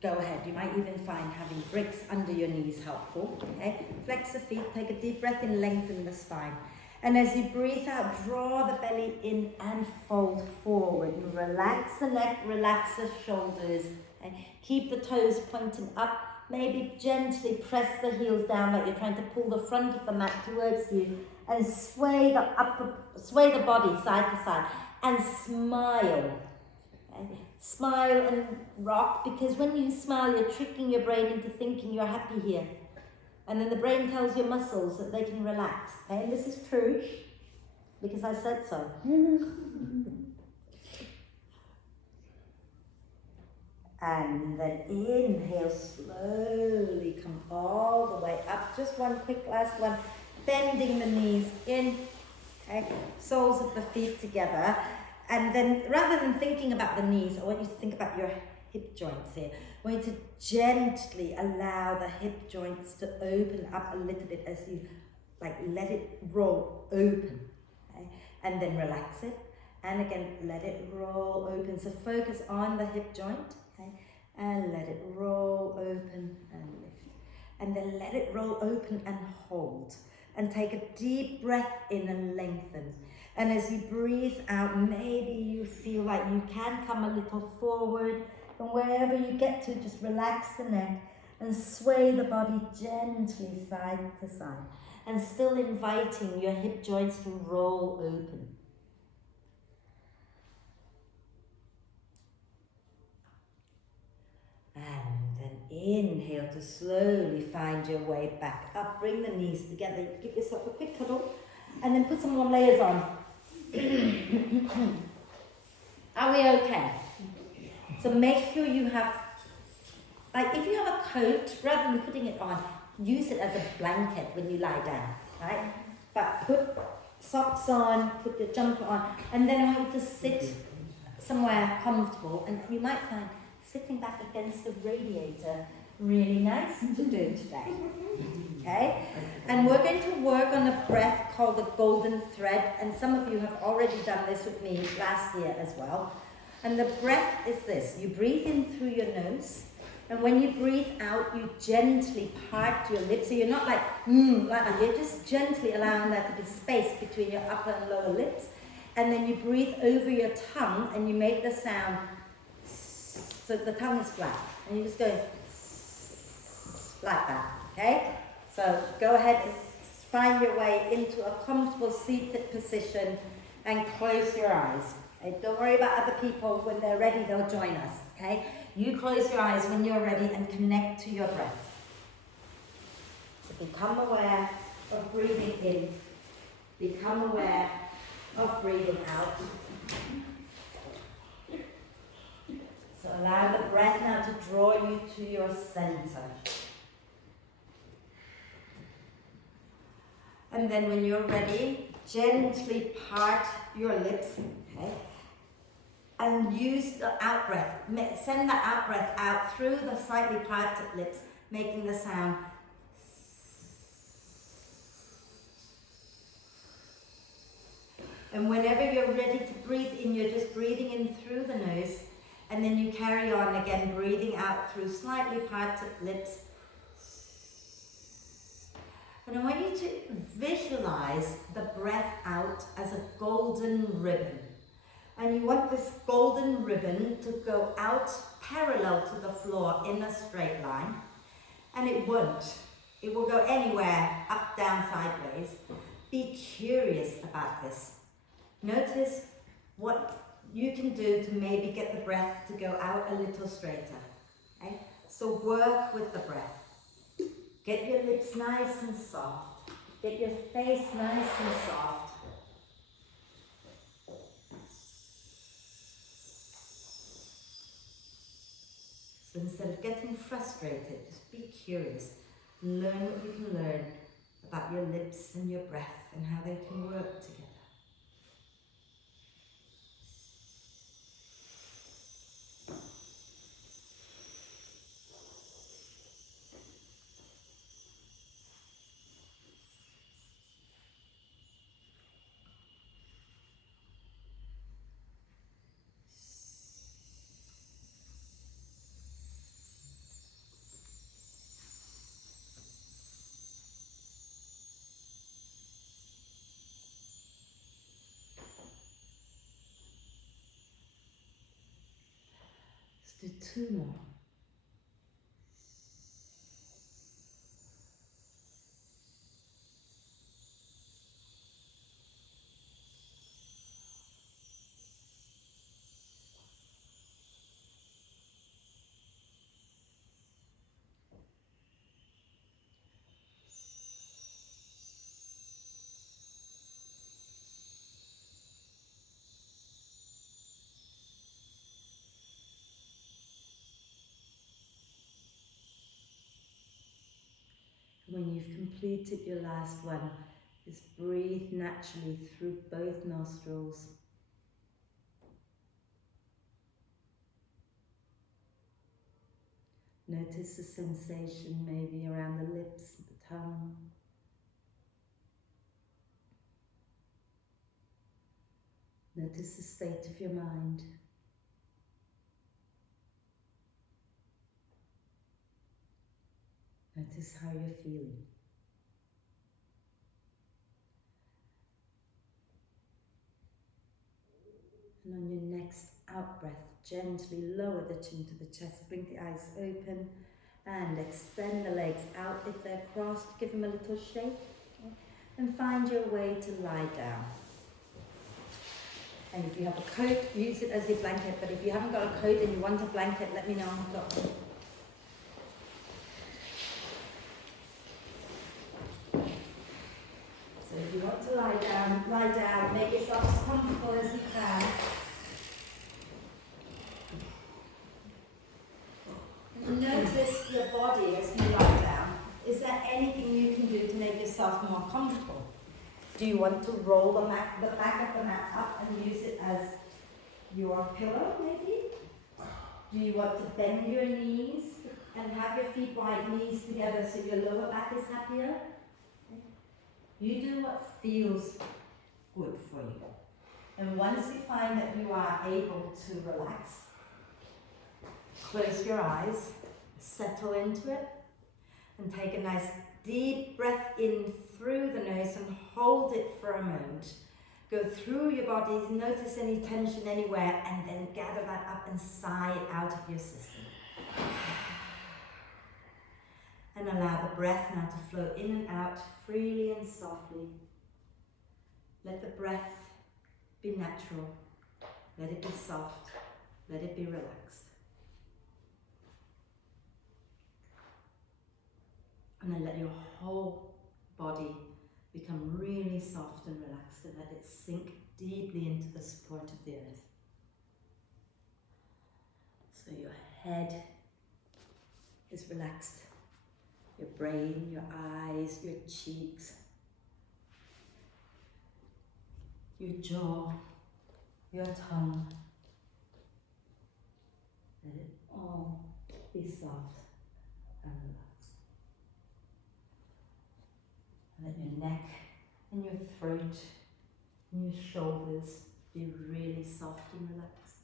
go ahead. You might even find having bricks under your knees helpful. Okay? Flex the feet, take a deep breath in, lengthen the spine. And as you breathe out, draw the belly in and fold forward. And relax the neck, relax the shoulders. Okay? Keep the toes pointing up. Maybe gently press the heels down like you're trying to pull the front of the mat towards you. And sway the body side to side. And smile. Okay? Smile and rock, because when you smile, you're tricking your brain into thinking you're happy here. And then the brain tells your muscles that they can relax. Okay? And this is true, because I said so. And then inhale, slowly come all the way up. Just one quick last one. Bending the knees in. Okay? Soles of the feet together. And then, rather than thinking about the knees, I want you to think about your hip joints here. I want you to gently allow the hip joints to open up a little bit as you let it roll open. Okay? And then relax it. And again, let it roll open. So focus on the hip joint. Okay? And let it roll open and lift. And then let it roll open and hold. And take a deep breath in and lengthen. And as you breathe out, maybe you feel like you can come a little forward. And wherever you get to, just relax the neck and sway the body gently side to side. And still inviting your hip joints to roll open. And then inhale to slowly find your way back up. Bring the knees together. Give yourself a quick cuddle. And then put some more layers on. Are we okay? So make sure you have, if you have a coat, rather than putting it on, use it as a blanket when you lie down, right? But put socks on, put your jumper on, and then I want you to sit somewhere comfortable, and you might find sitting back against the radiator really nice to do today. Okay? And we're going to work on a breath called the golden thread, and some of you have already done this with me last year as well. And the breath is this: you breathe in through your nose, and when you breathe out, you gently part your lips. So you're not like that, you're just gently allowing there to be space between your upper and lower lips. And then you breathe over your tongue, and you make the sound so the tongue is flat, and you just go like that, okay? So go ahead and find your way into a comfortable seated position and close your eyes. Okay? Don't worry about other people. When they're ready, they'll join us, okay? You close your eyes when you're ready and connect to your breath. So become aware of breathing in. Become aware of breathing out. So allow the breath now to draw you to your center. And then when you're ready, gently part your lips, okay? And use the out breath. Send that out breath out through the slightly parted lips, making the sound. And whenever you're ready to breathe in, you're just breathing in through the nose, and then you carry on again, breathing out through slightly parted lips. And I want you to visualize the breath out as a golden ribbon. And you want this golden ribbon to go out parallel to the floor in a straight line. And it won't. It will go anywhere, up, down, sideways. Be curious about this. Notice what you can do to maybe get the breath to go out a little straighter. Okay? So work with the breath. Get your lips nice and soft. Get your face nice and soft. So instead of getting frustrated, just be curious. Learn what you can learn about your lips and your breath and how they can work together. Let's do 2 more. When you've completed your last one, just breathe naturally through both nostrils. Notice the sensation maybe around the lips, the tongue. Notice the state of your mind. Notice how you're feeling. And on your next out breath, gently lower the chin to the chest, bring the eyes open and extend the legs out if they're crossed. Give them a little shake, okay? And find your way to lie down. And if you have a coat, use it as your blanket, but if you haven't got a coat and you want a blanket, let me know, I've got one. So if you want to lie down, make yourself as comfortable as you can. And notice your body as you lie down. Is there anything you can do to make yourself more comfortable? Do you want to roll the back of the mat up and use it as your pillow, maybe? Do you want to bend your knees and have your feet wide, knees together so your lower back is happier? You do what feels good for you. And once you find that you are able to relax, close your eyes, settle into it, and take a nice deep breath in through the nose and hold it for a moment. Go through your body, notice any tension anywhere, and then gather that up and sigh it out of your system. And allow the breath now to flow in and out freely and softly. Let the breath be natural. Let it be soft. Let it be relaxed. And then let your whole body become really soft and relaxed, and let it sink deeply into the support of the earth. So your head is relaxed, your brain, your eyes, your cheeks, your jaw, your tongue. Let it all be soft and relaxed. Let your neck and your throat and your shoulders be really soft and relaxed.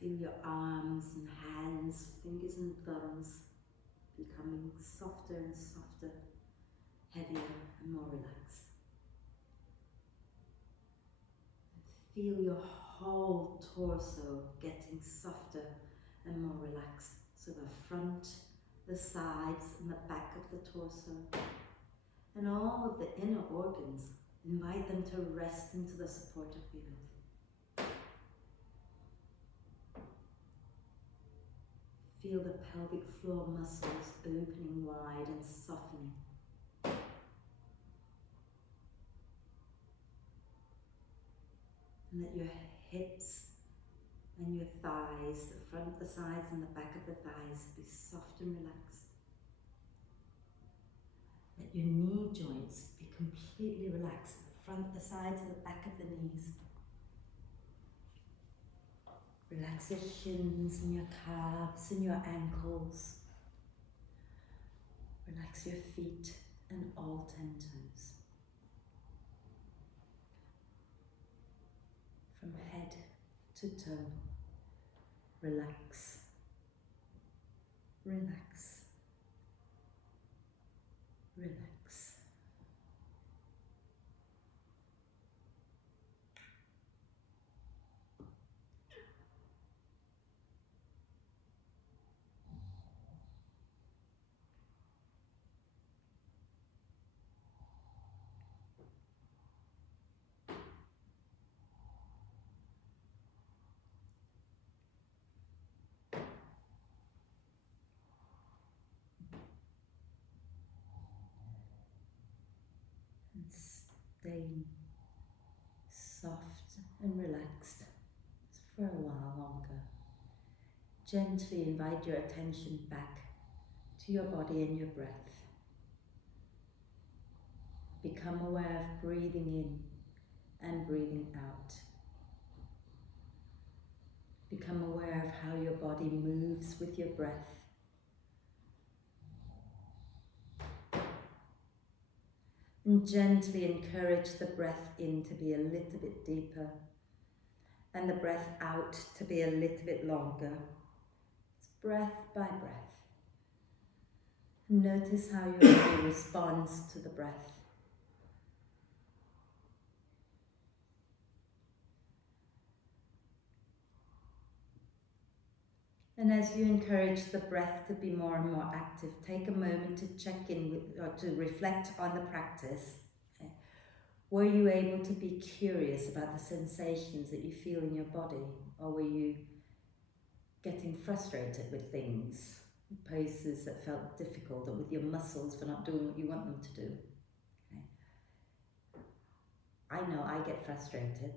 Feel your arms and hands, fingers and thumbs becoming softer and softer, heavier and more relaxed. Feel your whole torso getting softer and more relaxed. So the front, the sides and the back of the torso, and all of the inner organs, invite them to rest into the support of the earth. Feel the pelvic floor muscles opening wide and softening. And let your hips And your thighs, the front, the sides and the back of the thighs, be soft and relaxed. Let your knee joints be completely relaxed, the front, the sides and the back of the knees. Relax your shins and your calves and your ankles. Relax your feet and all 10 toes. From head to toe, relax, relax, relax. And stay soft and relaxed for a while longer. Gently invite your attention back to your body and your breath. Become aware of breathing in and breathing out. Become aware of how your body moves with your breath. And gently encourage the breath in to be a little bit deeper and the breath out to be a little bit longer. It's breath by breath. Notice how your body responds to the breath. And as you encourage the breath to be more and more active, take a moment to check in with, or to reflect on the practice. Okay. Were you able to be curious about the sensations that you feel in your body? Or were you getting frustrated with things, poses that felt difficult, or with your muscles for not doing what you want them to do? Okay. I know I get frustrated,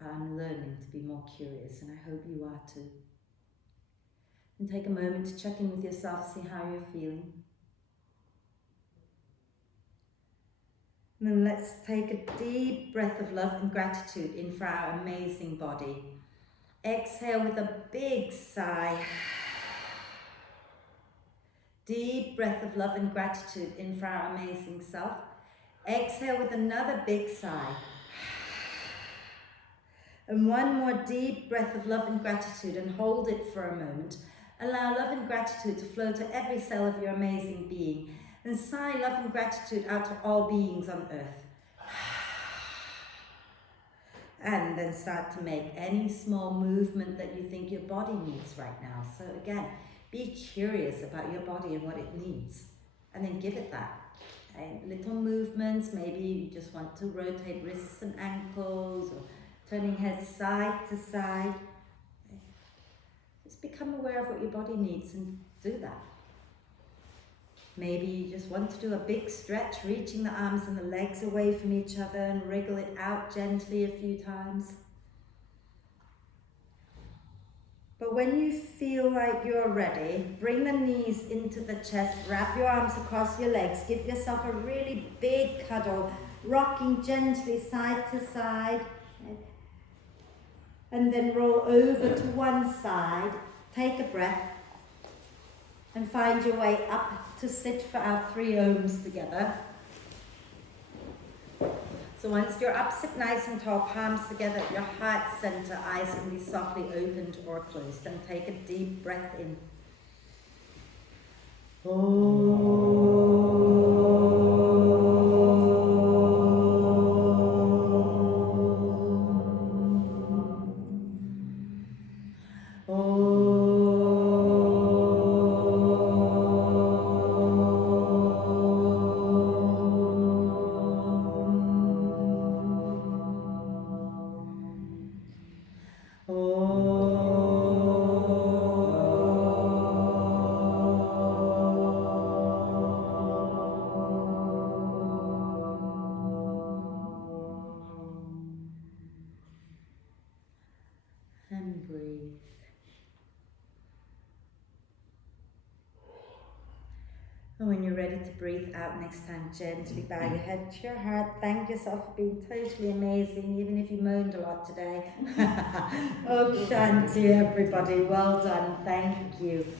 but I'm learning to be more curious, and I hope you are too. And take a moment to check in with yourself, see how you're feeling. And then let's take a deep breath of love and gratitude in for our amazing body. Exhale with a big sigh. Deep breath of love and gratitude in for our amazing self. Exhale with another big sigh. And one more deep breath of love and gratitude, and hold it for a moment. Allow love and gratitude to flow to every cell of your amazing being. And sigh love and gratitude out to all beings on earth. And then start to make any small movement that you think your body needs right now. So again, be curious about your body and what it needs. And then give it that. Okay? Little movements, maybe you just want to rotate wrists and ankles, or turning head side to side. Just become aware of what your body needs and do that. Maybe you just want to do a big stretch, reaching the arms and the legs away from each other and wriggle it out gently a few times. But when you feel like you're ready, bring the knees into the chest, wrap your arms across your legs, give yourself a really big cuddle, rocking gently side to side. And then roll over to one side, take a breath, and find your way up to sit for our 3 ohms together. So once you're up, sit nice and tall, palms together at your heart center, eyes can be softly opened or closed, and take a deep breath in. And breathe. And when you're ready to breathe out next time, gently bow your head to your heart. Thank yourself for being totally amazing, even if you moaned a lot today. Oh, Shanti, everybody. Well done. Thank you.